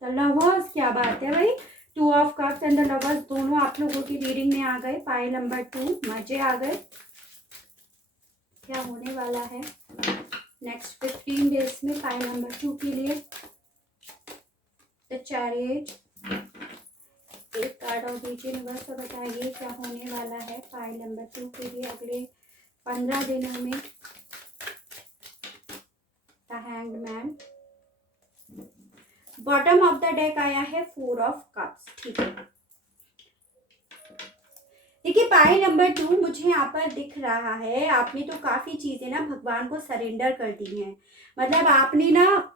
द लवर्स, क्या बात है भाई, 2 of cups and the lovers दोनों आप लोगों की रीडिंग में आ गए। पाइल नंबर 2, मजे आ गए। क्या होने वाला है नेक्स्ट 15 डेज में पाइल नंबर 2 के लिए। द चैरियट, एक कार्ड और दीजिए यूनिवर्स और बताइए क्या होने वाला है पाइल नंबर 2 के लिए अगले 15 दिनों में। The hanged man, bottom of the deck आया है 4 ऑफ कप्स। ठीक है, पाई नंबर 2 मुझे यहाँ पर दिख रहा है, आपने तो काफ़ी चीज़ें ना भगवान को सरेंडर कर दी हैं। मतलब आपने ना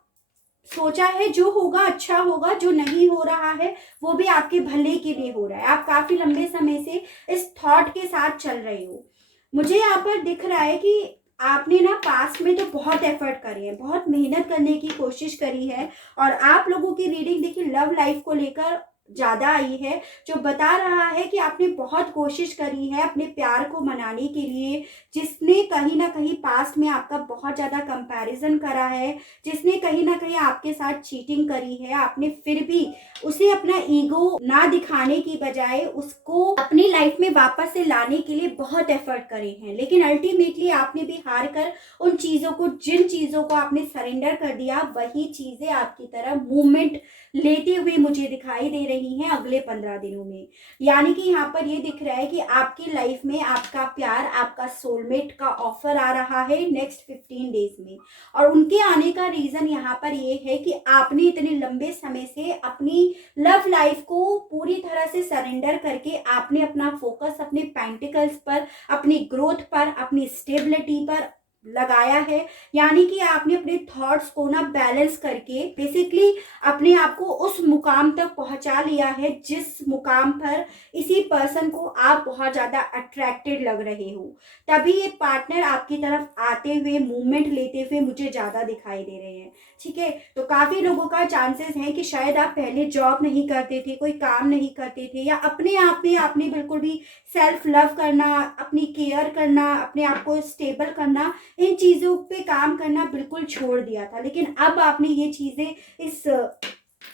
सोचा है जो होगा अच्छा होगा, जो नहीं हो रहा है वो भी आपके भले के लिए हो रहा है। आप काफ़ी लंबे समय से इस थॉट के साथ चल रहे हो। मुझे यहाँ पर दिख रहा है कि आपने ना पास्ट में तो बहुत एफर्ट करे हैं, बहुत मेहनत करने की कोशिश करी है और आप लोगों की रीडिंग देखिए लव लाइफ को लेकर ज़्यादा आई है, जो बता रहा है कि आपने बहुत कोशिश करी है अपने प्यार को मनाने के लिए, जिसने कहीं न कहीं पास्ट में आपका बहुत ज़्यादा कंपैरिज़न करा है, जिसने कहीं न कहीं आपके साथ चीटिंग करी है, आपने फिर भी उसे अपना ईगो ना दिखाने की बजाय उसको अपनी लाइफ में वापस से लाने के लिए बहुत एफर्ट करे हैं। लेकिन अल्टीमेटली आपने भी हार कर उन चीज़ों को, जिन चीज़ों को आपने सरेंडर कर दिया, वही चीज़ें आपकी तरफ मूवमेंट लेते हुए मुझे दिखाई दे रही हैं अगले 15 दिनों में। यानी कि यहाँ पर ये दिख रहा है कि आपकी लाइफ में आपका प्यार, आपका सोलमेट का ऑफर आ रहा है नेक्स्ट 15 डेज में। और उनके आने का रीज़न यहाँ पर ये है कि आपने इतने लंबे समय से अपनी लव लाइफ को पूरी तरह से सरेंडर करके आपने अपना फोकस अपने पेंटिकल्स पर, अपनी ग्रोथ पर, अपनी स्टेबिलिटी पर लगाया है। यानी कि आपने अपने थॉट्स को ना बैलेंस करके बेसिकली अपने आप को उस मुकाम तक पहुंचा लिया है जिस मुकाम पर इसी पर्सन को आप बहुत ज़्यादा अट्रैक्टेड लग रहे हो। तभी ये पार्टनर आपकी तरफ आते हुए, मूवमेंट लेते हुए मुझे ज़्यादा दिखाई दे रहे हैं। ठीक है, तो काफ़ी लोगों का चांसेस है कि शायद आप पहले जॉब नहीं करते थे, कोई काम नहीं करते थे, या अपने आप में आपने बिल्कुल भी सेल्फ लव करना, अपनी केयर करना, अपने आप को स्टेबल करना, इन चीज़ों पे काम करना बिल्कुल छोड़ दिया था। लेकिन अब आपने ये चीज़ें इस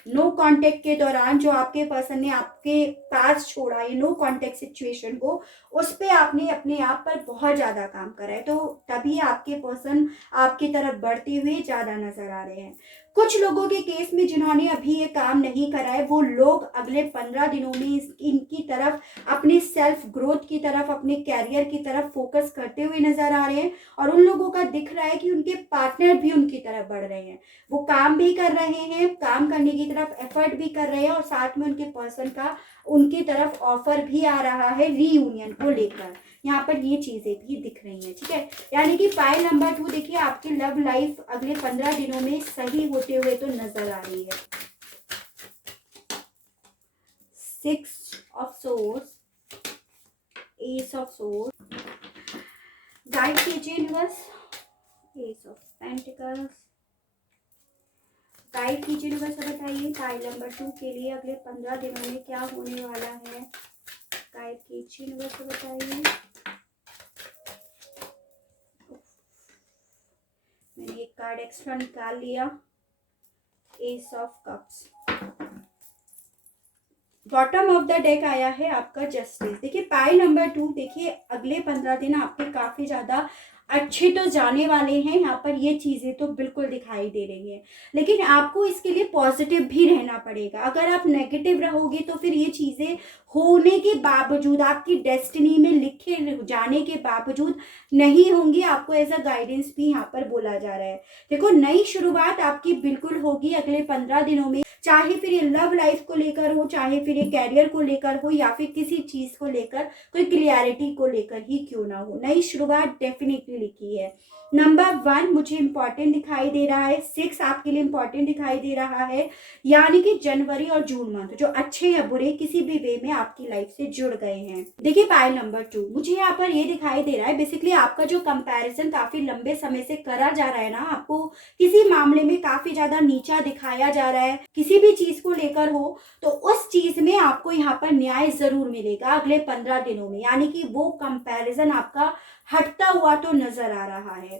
नो कांटेक्ट के दौरान जो आपके पर्सन ने आपके पास छोड़ा, ये नो कांटेक्ट सिचुएशन को, उस पे आपने अपने आप पर बहुत ज़्यादा काम करा है। तो तभी आपके पर्सन आपकी तरफ बढ़ते हुए ज़्यादा नज़र आ रहे हैं। कुछ लोगों के केस में जिन्होंने अभी ये काम नहीं करा है, वो लोग अगले 15 दिनों में इनकी तरफ, अपने सेल्फ ग्रोथ की तरफ, अपने कैरियर की तरफ फोकस करते हुए नज़र आ रहे हैं। और उन लोगों का दिख रहा है कि उनके पार्टनर भी उनकी तरफ बढ़ रहे हैं, वो काम भी कर रहे हैं, काम करने की तरफ एफर्ट भी कर रहे हैं, और साथ में उनके पर्सन का उनकी तरफ ऑफर भी आ रहा है रीयूनियन को लेकर। यहाँ पर ये चीज़ें भी दिख रही हैं। ठीक है, यानी कि पाइल नंबर 2 देखिए आपकी लव लाइफ अगले 15 दिनों में सही होते हुए तो नजर आ रही है। 6 of swords, ace of swords, guide कीजिए universe, ace of pentacles, guide कीजिए यूनिवर्स। बताइए पाइल नंबर 2 के लिए अगले 15 दिनों में क्या होने वाला है, गाइड कीजिए यूनिवर्स। बताइए, मैंने एक कार्ड एक्स्ट्रा निकाल लिया, S of cups. Bottom of the deck आया है आपका जस्टिस। देखिए पाइल नंबर 2 देखिए अगले 15 दिन आपके काफ़ी ज़्यादा अच्छे तो जाने वाले हैं। यहाँ पर ये चीज़ें तो बिल्कुल दिखाई दे रही हैं, लेकिन आपको इसके लिए पॉजिटिव भी रहना पड़ेगा। अगर आप नेगेटिव रहोगे तो फिर ये चीज़ें होने के बावजूद, आपकी डेस्टिनी में लिखे जाने के बावजूद नहीं होंगी। आपको एज अ गाइडेंस भी यहाँ पर बोला जा रहा है। देखो नई शुरुआत आपकी बिल्कुल होगी अगले 15 दिनों में, चाहे फिर ये लव लाइफ को लेकर हो, चाहे फिर ये कैरियर को लेकर हो, या फिर किसी चीज़ को लेकर, कोई क्लियरिटी को लेकर ही क्यों ना हो, नई शुरुआत डेफिनेटली लिखी है। नंबर 1 मुझे इंपॉर्टेंट दिखाई दे रहा है, 6 आपके लिए इंपॉर्टेंट दिखाई दे रहा है। यानी कि जनवरी और जून मंथ जो अच्छे या बुरे किसी भी वे में आपकी लाइफ से जुड़ गए हैं। देखिए पाइल नंबर 2 मुझे यहाँ पर ये दिखाई दे रहा है, बेसिकली आपका जो कंपैरिजन काफी लंबे समय से करा जा रहा है ना, आपको किसी मामले में काफी ज्यादा नीचा दिखाया जा रहा है, किसी भी चीज को लेकर हो, तो उस चीज में आपको यहाँ पर न्याय जरूर मिलेगा अगले 15 दिनों में। यानी कि वो कंपैरिजन आपका हटता हुआ तो नजर आ रहा है।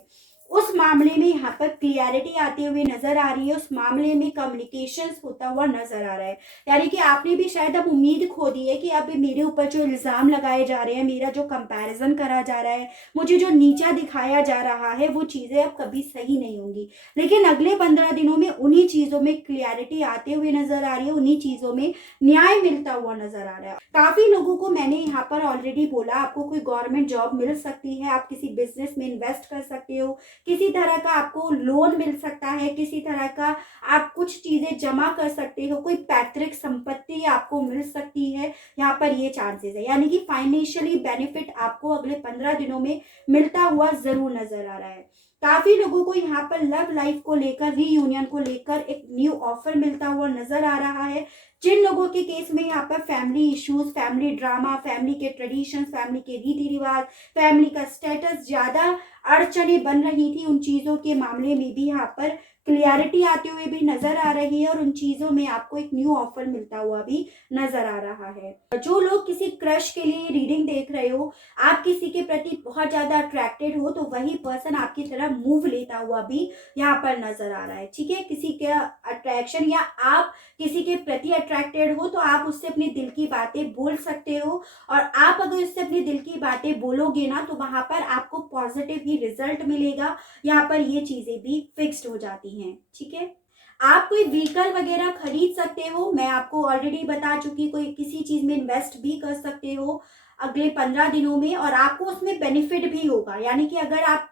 उस मामले में यहाँ पर क्लियरिटी आती हुई नजर आ रही है, उस मामले में कम्युनिकेशंस होता हुआ नजर आ रहा है। यानी कि आपने भी शायद अब उम्मीद खो दी है कि अब मेरे ऊपर जो इल्ज़ाम लगाए जा रहे हैं, मेरा जो कंपैरिजन करा जा रहा है, मुझे जो नीचा दिखाया जा रहा है, वो चीज़ें अब कभी सही नहीं होंगी। लेकिन अगले 15 दिनों में उन्हीं चीज़ों में क्लियरिटी आते हुए नजर आ रही है, उन्हीं चीज़ों में न्याय मिलता हुआ नजर आ रहा है। काफ़ी लोगों को मैंने यहाँ पर ऑलरेडी बोला, आपको कोई गवर्नमेंट जॉब मिल सकती है, आप किसी बिजनेस में इन्वेस्ट कर सकते हो, किसी तरह का आपको लोन मिल सकता है, किसी तरह का आप कुछ चीज़ें जमा कर सकते हो, कोई पैतृक संपत्ति आपको मिल सकती है, यहाँ पर ये चांसेस है। यानी कि फाइनेंशियली बेनिफिट आपको अगले 15 दिनों में मिलता हुआ ज़रूर नज़र आ रहा है। काफ़ी लोगों को यहाँ पर लव लाइफ को लेकर, रीयूनियन को लेकर एक न्यू ऑफर मिलता हुआ नज़र आ रहा है। जिन लोगों के केस में यहाँ पर family issues, family drama, family के ट्रेडिशंस, फैमिली के रीति रिवाज, फैमिली का स्टेटस ज़्यादा अड़चनें बन रही थी, उन चीज़ों के मामले में भी यहाँ पर क्लियरिटी आते हुए भी नजर आ रही है और उन चीज़ों में आपको एक न्यू ऑफर मिलता हुआ भी नजर आ रहा है। जो लोग किसी क्रश के लिए रीडिंग देख रहे हो, आप किसी के प्रति बहुत ज़्यादा अट्रैक्टेड हो, तो वही पर्सन आपकी तरफ मूव लेता हुआ भी यहाँ पर नजर आ रहा है। ठीक है, किसी का अट्रैक्शन या आप किसी के प्रति अट्रैक्टेड हो तो आप उससे अपने दिल की बातें बोल सकते हो, और आप अगर उससे अपने दिल की बातें बोलोगे ना तो वहां पर आपको पॉजिटिव ही रिजल्ट मिलेगा। यहाँ पर ये चीजें भी फिक्स्ड हो जाती हैं। ठीक है, आप कोई व्हीकल वगैरह खरीद सकते हो, मैं आपको ऑलरेडी बता चुकी, कोई किसी चीज में इन्वेस्ट भी कर सकते हो अगले 15 दिनों में, और आपको उसमें बेनिफिट भी होगा। यानी कि अगर आप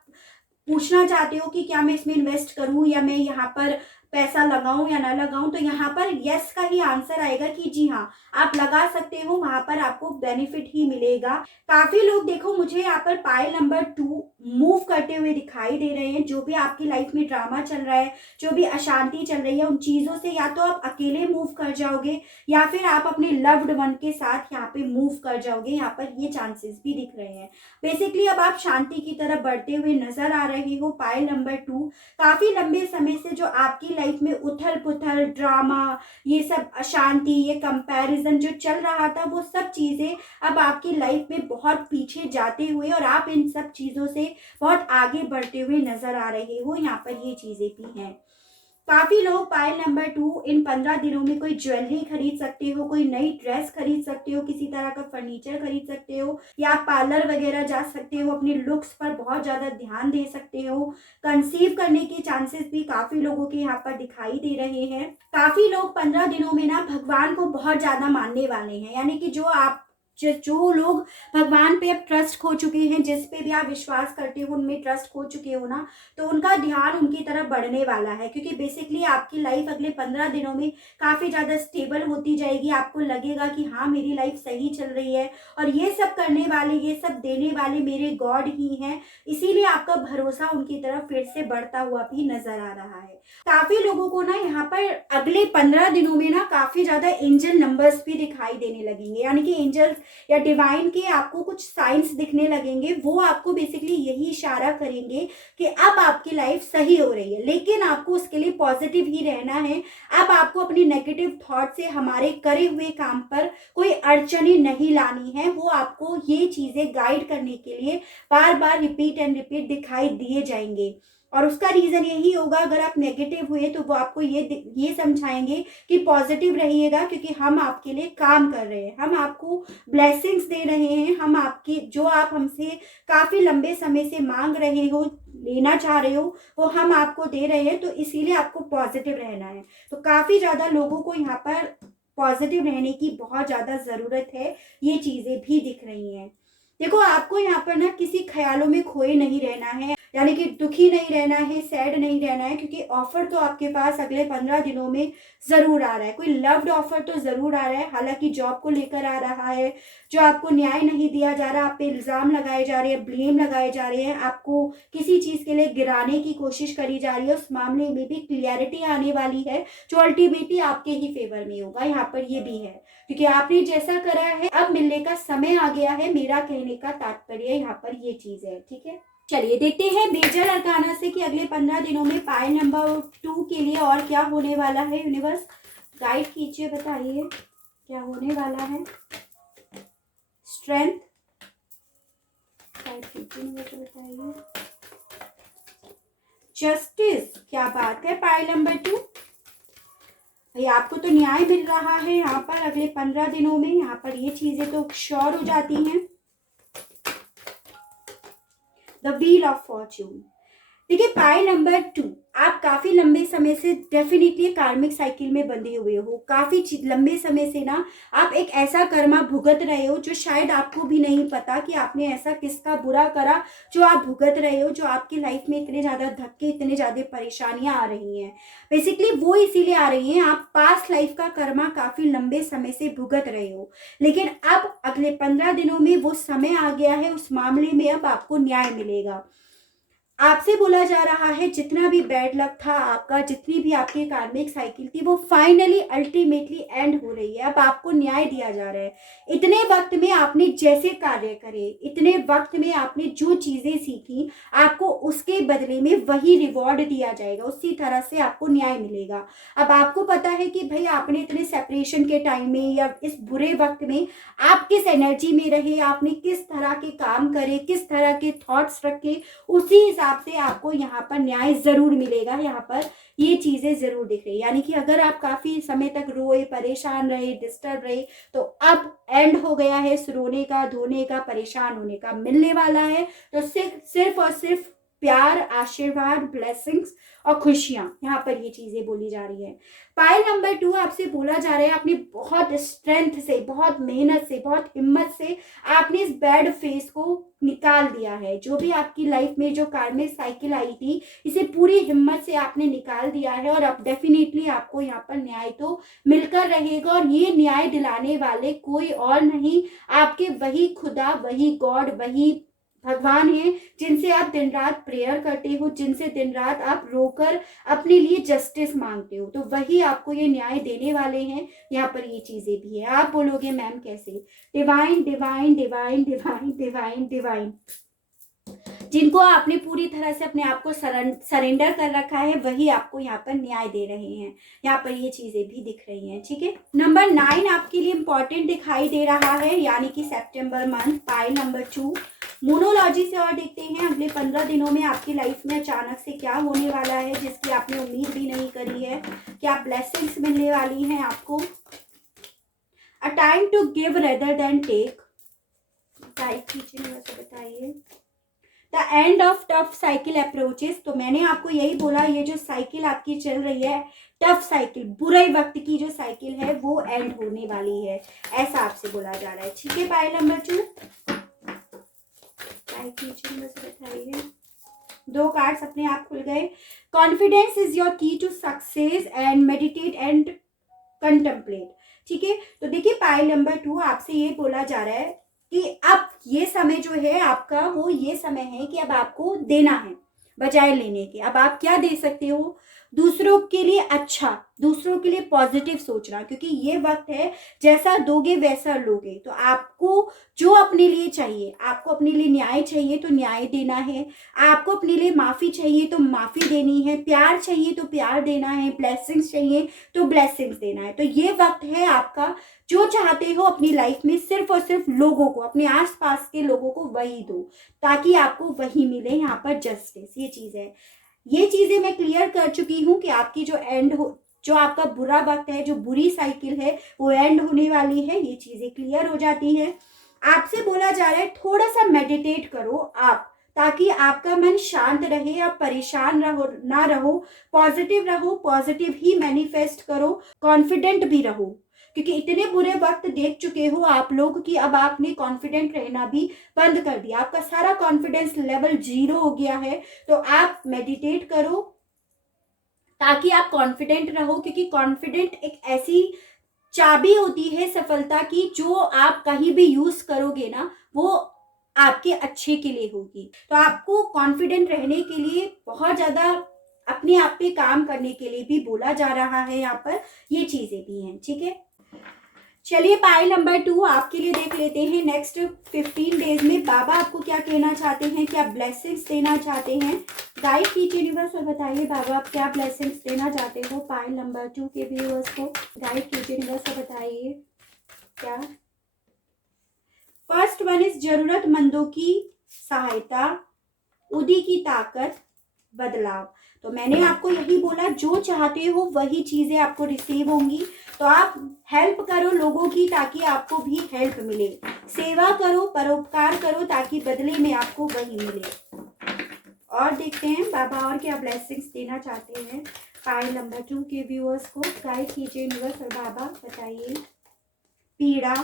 पूछना चाहते हो कि क्या मैं इसमें इन्वेस्ट करूं या मैं यहाँ पर पैसा लगाऊं या ना लगाऊं, तो यहाँ पर यस का ही आंसर आएगा कि जी हाँ, आप लगा सकते हो, वहां पर आपको बेनिफिट ही मिलेगा। काफी लोग देखो मुझे यहाँ पर पाइल नंबर 2 मूव करते हुए दिखाई दे रहे हैं। जो भी आपकी लाइफ में ड्रामा चल रहा है, जो भी अशांति चल रही है, उन चीजों से या तो आप अकेले मूव कर जाओगे या फिर आप अपने लव्ड वन के साथ यहाँ पे मूव कर जाओगे। यहाँ पर ये चांसेस भी दिख रहे हैं। बेसिकली अब आप शांति की तरफ बढ़ते हुए नजर आ रहे हो। पाइल नंबर 2, काफी लंबे समय से जो आपकी लाइफ में उथल पुथल, ड्रामा, ये सब अशांति, ये कंपैरिजन जो चल रहा था, वो सब चीजें अब आपकी लाइफ में बहुत पीछे जाते हुए और आप इन सब चीजों से बहुत आगे बढ़ते हुए नजर आ रहे हो। यहाँ पर ये चीजें भी हैं। काफी लोग पाइल नंबर 2 इन 15 दिनों में कोई ज्वेलरी खरीद सकते हो, कोई नई ड्रेस खरीद सकते हो, किसी तरह का फर्नीचर खरीद सकते हो, या पार्लर वगैरह जा सकते हो, अपने लुक्स पर बहुत ज्यादा ध्यान दे सकते हो। कंसीव करने के चांसेस भी काफी लोगों के यहाँ पर दिखाई दे रहे हैं। काफी लोग 15 दिनों में ना भगवान को बहुत ज्यादा मानने वाले हैं। यानी कि जो लोग भगवान पे अब ट्रस्ट खो चुके हैं, जिस पे भी आप विश्वास करते हो, उनमें ट्रस्ट खो चुके हो ना, तो उनका ध्यान उनकी तरफ बढ़ने वाला है। क्योंकि बेसिकली आपकी लाइफ अगले 15 दिनों में काफ़ी ज़्यादा स्टेबल होती जाएगी। आपको लगेगा कि हाँ, मेरी लाइफ सही चल रही है और ये सब करने वाले, ये सब देने वाले मेरे गॉड ही हैं। इसीलिए आपका भरोसा उनकी तरफ फिर से बढ़ता हुआ भी नजर आ रहा है। काफ़ी लोगों को ना यहाँ पर अगले 15 दिनों में ना काफ़ी ज़्यादा एंजल नंबर्स भी दिखाई देने लगेंगे। यानी कि एंजल्स या डिवाइन के आपको कुछ साइंस दिखने लगेंगे। वो आपको बेसिकली यही इशारा करेंगे कि अब आपकी लाइफ सही हो रही है, लेकिन आपको उसके लिए पॉजिटिव ही रहना है। अब आपको अपनी नेगेटिव थॉट से हमारे करे हुए काम पर कोई अड़चने नहीं लानी है। वो आपको ये चीजें गाइड करने के लिए बार बार रिपीट एंड रिपीट दिखाई दिए जाएंगे। और उसका रीजन यही होगा, अगर आप नेगेटिव हुए तो वो आपको ये समझाएंगे कि पॉजिटिव रहिएगा, क्योंकि हम आपके लिए काम कर रहे हैं, हम आपको ब्लेसिंग्स दे रहे हैं, हम आपकी जो आप हमसे काफी लंबे समय से मांग रहे हो, लेना चाह रहे हो, वो हम आपको दे रहे हैं। तो इसीलिए आपको पॉजिटिव रहना है। तो काफी ज्यादा लोगों को यहाँ पर पॉजिटिव रहने की बहुत ज्यादा जरूरत है। ये चीजें भी दिख रही हैं। देखो, आपको यहाँ पर ना किसी ख्यालों में खोए नहीं रहना है, यानी कि दुखी नहीं रहना है, सैड नहीं रहना है, क्योंकि ऑफर तो आपके पास अगले 15 दिनों में जरूर आ रहा है। कोई लव्ड ऑफर तो जरूर आ रहा है। हालांकि जॉब को लेकर आ रहा है, जो आपको न्याय नहीं दिया जा रहा, आप पे इल्जाम लगाए जा रहे हैं, ब्लेम लगाए जा रहे हैं, आपको किसी चीज के लिए गिराने की कोशिश करी जा रही है, उस मामले में भी क्लियरिटी आने वाली है, जो अल्टीमेटली आपके ही फेवर में होगा। यहाँ पर ये भी है, क्योंकि आपने जैसा करा है अब मिलने का समय आ गया है। मेरा कहने का तात्पर्य यहाँ पर ये चीज है। ठीक है, चलिए देखते हैं मेजर अरकाना से कि अगले 15 दिनों में पाइल नंबर 2 के लिए और क्या होने वाला है। यूनिवर्स गाइड कीजिए, बताइए क्या होने वाला है। स्ट्रेंथ गाइड कीजिए, यूनिवर्स बताइए। जस्टिस, क्या बात है। पाइल नंबर 2, भाई आपको तो न्याय मिल रहा है यहाँ पर अगले 15 दिनों में। यहाँ पर ये चीजें तो श्योर हो जाती हैं। द व्हील ऑफ फॉर्च्यून, देखिए पाइल नंबर 2, आप काफ़ी लंबे समय से डेफ़िनिटली कार्मिक साइकिल में बंधे हुए हो। काफ़ी लंबे समय से ना आप एक ऐसा कर्मा भुगत रहे हो जो शायद आपको भी नहीं पता कि आपने ऐसा किसका बुरा करा जो आप भुगत रहे हो, जो आपकी लाइफ में इतने ज़्यादा धक्के, इतने ज़्यादा परेशानियाँ आ रही हैं। बेसिकली वो इसीलिए आ रही हैं, आप पास्ट लाइफ का कर्मा काफ़ी लंबे समय से भुगत रहे हो। लेकिन अब अगले 15 दिनों में वो समय आ गया है, उस मामले में अब आपको न्याय मिलेगा। आपसे बोला जा रहा है जितना भी बैड लक था आपका, जितनी भी आपकी कार्मिक साइकिल थी, वो फाइनली अल्टीमेटली एंड हो रही है। अब आपको न्याय दिया जा रहा है। इतने वक्त में आपने जैसे कार्य करे, इतने वक्त में आपने जो चीजें सीखी, आपको उसके बदले में वही रिवॉर्ड दिया जाएगा, उसी तरह से आपको न्याय मिलेगा। अब आपको पता है कि भाई आपने इतने सेपरेशन के टाइम में या इस बुरे वक्त में आप किस एनर्जी में रहे, आपने किस तरह के काम करे, किस तरह के थॉट्स रखे, उसी हिसाब से आपको यहाँ पर न्याय ज़रूर मिलेगा। यहाँ पर ये चीज़ें ज़रूर दिख रही है, यानी कि अगर आप काफ़ी समय तक रोए, परेशान रहे, डिस्टर्ब रहे, तो अब एंड हो गया है इस रोने का, धोने का, परेशान होने का। मिलने वाला है तो सिर्फ और सिर्फ प्यार, आशीर्वाद, ब्लेसिंग्स और खुशियाँ। यहाँ पर ये चीज़ें बोली जा रही है। पाइल नंबर 2 आपसे बोला जा रहा है, आपने बहुत स्ट्रेंथ से, बहुत मेहनत से, बहुत हिम्मत से आपने इस बैड फेस को निकाल दिया है। जो भी आपकी लाइफ में जो कार्मिक साइकिल आई थी, इसे पूरी हिम्मत से आपने निकाल दिया है और अब डेफिनेटली आपको यहाँ पर न्याय तो मिलकर रहेगा। और ये न्याय दिलाने वाले कोई और नहीं, आपके वही खुदा, वही गॉड, वही भगवान हैं, जिनसे आप दिन रात प्रेयर करते हो, जिनसे दिन रात आप रोकर अपने लिए जस्टिस मांगते हो, तो वही आपको ये न्याय देने वाले हैं। यहाँ पर ये चीजें भी है। आप बोलोगे मैम कैसे? Divine divine divine divine divine divine, जिनको आपने पूरी तरह से अपने आप को सरेंडर कर रखा है, वही आपको यहाँ पर न्याय दे रहे हैं। यहाँ पर ये चीजें भी दिख रही हैं। ठीक है, नंबर 9 आपके लिए इंपॉर्टेंट दिखाई दे रहा है, यानी कि सितंबर मंथ, पाइल नंबर 2। मोनोलॉजी से और देखते हैं अगले 15 दिनों में आपकी लाइफ में अचानक से क्या होने वाला है जिसकी आपने उम्मीद भी नहीं करी है। क्या ब्लेसिंग्स मिलने वाली हैं आपको? A time to give rather than take, guide कीजिए, वैसे बताइए। The end of tough cycle approaches, तो मैंने आपको यही बोला, ये जो साइकिल आपकी चल रही है, टफ साइकिल, बुरे वक्त की जो साइकिल है, वो एंड होने वाली है, ऐसा आपसे बोला जा रहा है। ठीक है, पाइल नंबर 2, बताइए। 2 कार्ड्स अपने आप खुल गए। Confidence is your key to success and meditate and contemplate. ठीक है, तो देखिए पाइल नंबर 2 आपसे ये बोला जा रहा है कि अब ये समय जो है आपका, वो ये समय है कि अब आपको देना है बजाय लेने के। अब आप क्या दे सकते हो? दूसरों के लिए अच्छा, दूसरों के लिए पॉजिटिव सोचना, क्योंकि ये वक्त है जैसा दोगे वैसा लोगे। तो आपको जो अपने लिए चाहिए, आपको अपने लिए न्याय चाहिए तो न्याय देना है, आपको अपने लिए माफ़ी चाहिए तो माफ़ी देनी है, प्यार चाहिए तो प्यार देना है, ब्लेसिंग्स चाहिए तो ब्लेसिंग्स देना है। तो ये वक्त है आपका, जो चाहते हो अपनी लाइफ में सिर्फ और सिर्फ लोगों को, अपने आसपास के लोगों को वही दो, ताकि आपको वही मिले। यहाँ पर जस्टिस, ये चीज़ है। ये चीज़ें मैं क्लियर कर चुकी हूँ कि आपकी जो एंड हो, जो आपका बुरा वक्त है, जो बुरी साइकिल है, वो एंड होने वाली है। ये चीज़ें क्लियर हो जाती हैं। आपसे बोला जा रहा है थोड़ा सा मेडिटेट करो आप, ताकि आपका मन शांत रहे, आप परेशान रहो ना रहो, पॉजिटिव रहो, पॉजिटिव ही मैनिफेस्ट करो, कॉन्फिडेंट भी रहो, क्योंकि इतने बुरे वक्त देख चुके हो आप लोग कि अब आपने कॉन्फिडेंट रहना भी बंद कर दिया। आपका सारा कॉन्फिडेंस लेवल 0 हो गया है। तो आप मेडिटेट करो ताकि आप कॉन्फिडेंट रहो, क्योंकि कॉन्फिडेंट एक ऐसी चाबी होती है सफलता की, जो आप कहीं भी यूज करोगे ना, वो आपके अच्छे के लिए होगी। तो आपको कॉन्फिडेंट रहने के लिए, बहुत ज्यादा अपने आप पे काम करने के लिए भी बोला जा रहा है। यहाँ पर ये चीजें भी हैं। ठीक है, चलिए पाइल नंबर 2 आपके लिए देख लेते हैं। नेक्स्ट 15 डेज में बाबा आपको क्या कहना चाहते हैं, क्या ब्लेसिंग्स देना चाहते हैं? गाइड कीजिए यूनिवर्स और बताइए बाबा आप क्या ब्लेसिंग्स देना चाहते हो पाइल नंबर 2 के व्यूअर्स को। गाइड कीजिए यूनिवर्स और बताइए क्या। फर्स्ट वन इज जरूरतमंदों की सहायता, उदी की ताकत, बदलाव। तो मैंने आपको यही बोला, जो चाहते हो वही चीजें आपको रिसीव होंगी। तो आप हेल्प करो लोगों की, ताकि आपको भी हेल्प मिले। सेवा करो, परोपकार करो, ताकि बदले में आपको वही मिले। और देखते हैं बाबा और क्या ब्लेसिंग्स देना चाहते हैं पाइल नंबर 2 के व्यूअर्स को। गाइड कीजिए यूनिवर्स और बाबा, बताइए पीड़ा।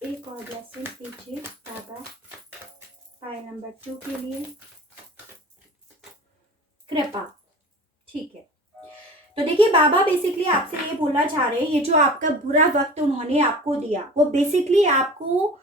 एक और ब्लेसिंग दीजिए बाबा पाइल नंबर 2 के लिए। कृपा। ठीक है, तो देखिए बाबा बेसिकली आपसे ये बोलना चाह रहे हैं, ये जो आपका बुरा वक्त उन्होंने आपको दिया वो बेसिकली आपको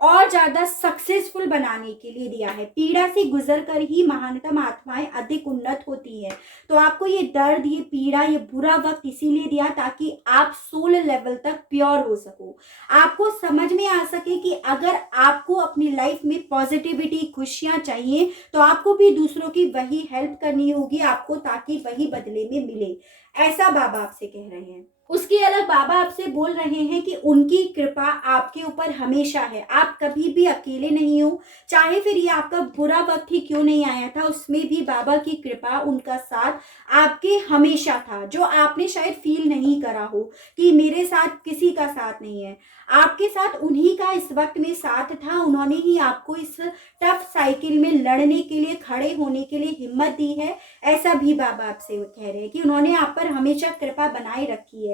और ज्यादा सक्सेसफुल बनाने के लिए दिया है। पीड़ा से गुजर कर ही महानतम आत्माएं अधिक उन्नत होती है। तो आपको ये दर्द, ये पीड़ा, ये बुरा वक्त इसीलिए दिया ताकि आप सोल लेवल तक प्योर हो सको। आपको समझ में आ सके कि अगर आपको अपनी लाइफ में पॉजिटिविटी, खुशियां चाहिए तो आपको भी दूसरों की वही हेल्प करनी होगी आपको, ताकि वही बदले में मिले। ऐसा बाबा आपसे कह रहे हैं। उसके अलग बाबा आपसे बोल रहे हैं कि उनकी कृपा आपके ऊपर हमेशा है। आप कभी भी अकेले नहीं हो। चाहे फिर ये आपका बुरा वक्त ही क्यों नहीं आया था, उसमें भी बाबा की कृपा, उनका साथ आपके हमेशा था, जो आपने शायद फील नहीं करा हो कि मेरे साथ किसी का साथ नहीं है। आपके साथ उन्हीं का इस वक्त में साथ था। उन्होंने ही आपको इस टफ साइकिल में लड़ने के लिए, खड़े होने के लिए हिम्मत दी है। ऐसा भी बाबा आपसे कह रहे हैं कि उन्होंने आप पर हमेशा कृपा बनाए रखी है।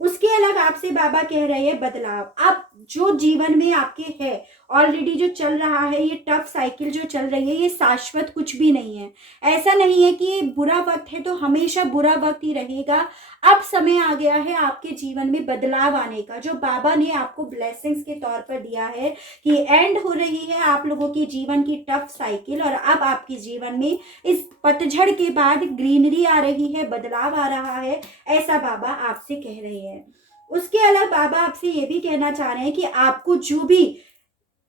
उसके अलग आपसे बाबा कह रहे हैं बदलाव। अब जो जीवन में आपके है ऑलरेडी जो चल रहा है, ये टफ साइकिल जो चल रही है, ये शाश्वत कुछ भी नहीं है। ऐसा नहीं है कि ये बुरा वक्त है तो हमेशा बुरा वक्त ही रहेगा। अब समय आ गया है आपके जीवन में बदलाव आने का, जो बाबा ने आपको ब्लेसिंग्स के तौर पर दिया है कि एंड हो रही है आप लोगों की जीवन की टफ साइकिल, और अब आपके जीवन में इस पतझड़ के बाद ग्रीनरी आ रही है, बदलाव आ रहा है। ऐसा बाबा आपसे कह रहे हैं। उसके अलग बाबा आपसे ये भी कहना चाह रहे हैं कि आपको जो भी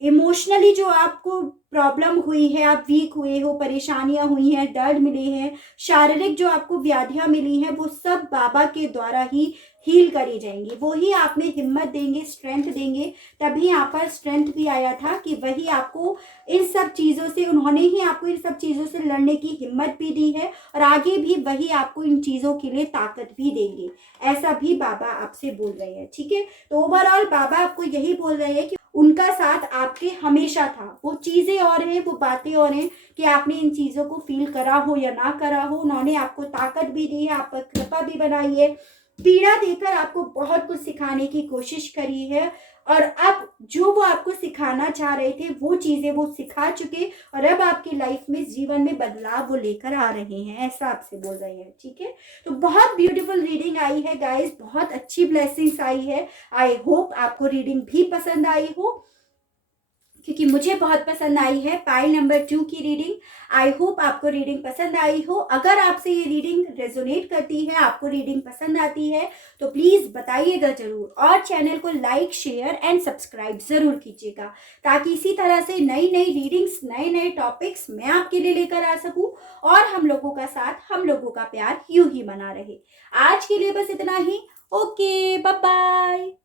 इमोशनली जो आपको प्रॉब्लम हुई है, आप वीक हुए हो, परेशानियां हुई हैं, दर्द मिले हैं, शारीरिक जो आपको व्याधियां मिली हैं, वो सब बाबा के द्वारा ही हील करी जाएंगी। वो ही आप में हिम्मत देंगे, स्ट्रेंथ देंगे। तभी यहाँ पर स्ट्रेंथ भी आया था कि वही आपको इन सब चीज़ों से, उन्होंने ही आपको इन सब चीज़ों से लड़ने की हिम्मत भी दी है, और आगे भी वही आपको इन चीज़ों के लिए ताकत भी देंगे। ऐसा भी बाबा आपसे बोल रहे हैं। ठीक है, तो ओवरऑल बाबा आपको यही बोल रहे हैं कि उनका साथ आपके हमेशा था। वो चीज़ें और हैं, वो बातें और हैं कि आपने इन चीज़ों को फील करा हो या ना करा हो। उन्होंने आपको ताकत भी दी है, आप पर कृपा भी बनाई है, पीड़ा देकर आपको बहुत कुछ सिखाने की कोशिश करी है, और अब जो वो आपको सिखाना चाह रहे थे वो चीज़ें वो सिखा चुके, और अब आपकी लाइफ में, जीवन में बदलाव वो लेकर आ रहे हैं। ऐसा आपसे बोल रहे हैं। ठीक है, तो बहुत ब्यूटीफुल रीडिंग आई है गाइस, बहुत अच्छी ब्लेसिंग्स आई है। आई होप आपको रीडिंग भी पसंद आई हो, क्योंकि मुझे बहुत पसंद आई है पाइल नंबर 2 की रीडिंग। आई होप आपको रीडिंग पसंद आई हो। अगर आपसे ये रीडिंग रेजोनेट करती है, आपको रीडिंग पसंद आती है, तो प्लीज़ बताइएगा ज़रूर, और चैनल को लाइक, शेयर एंड सब्सक्राइब ज़रूर कीजिएगा, ताकि इसी तरह से नई नई रीडिंग्स, नए नए टॉपिक्स मैं आपके लिए लेकर आ सकूं, और हम लोगों का साथ, हम लोगों का प्यार यूं ही बना रहे। आज के लिए बस इतना ही। Okay, bye bye.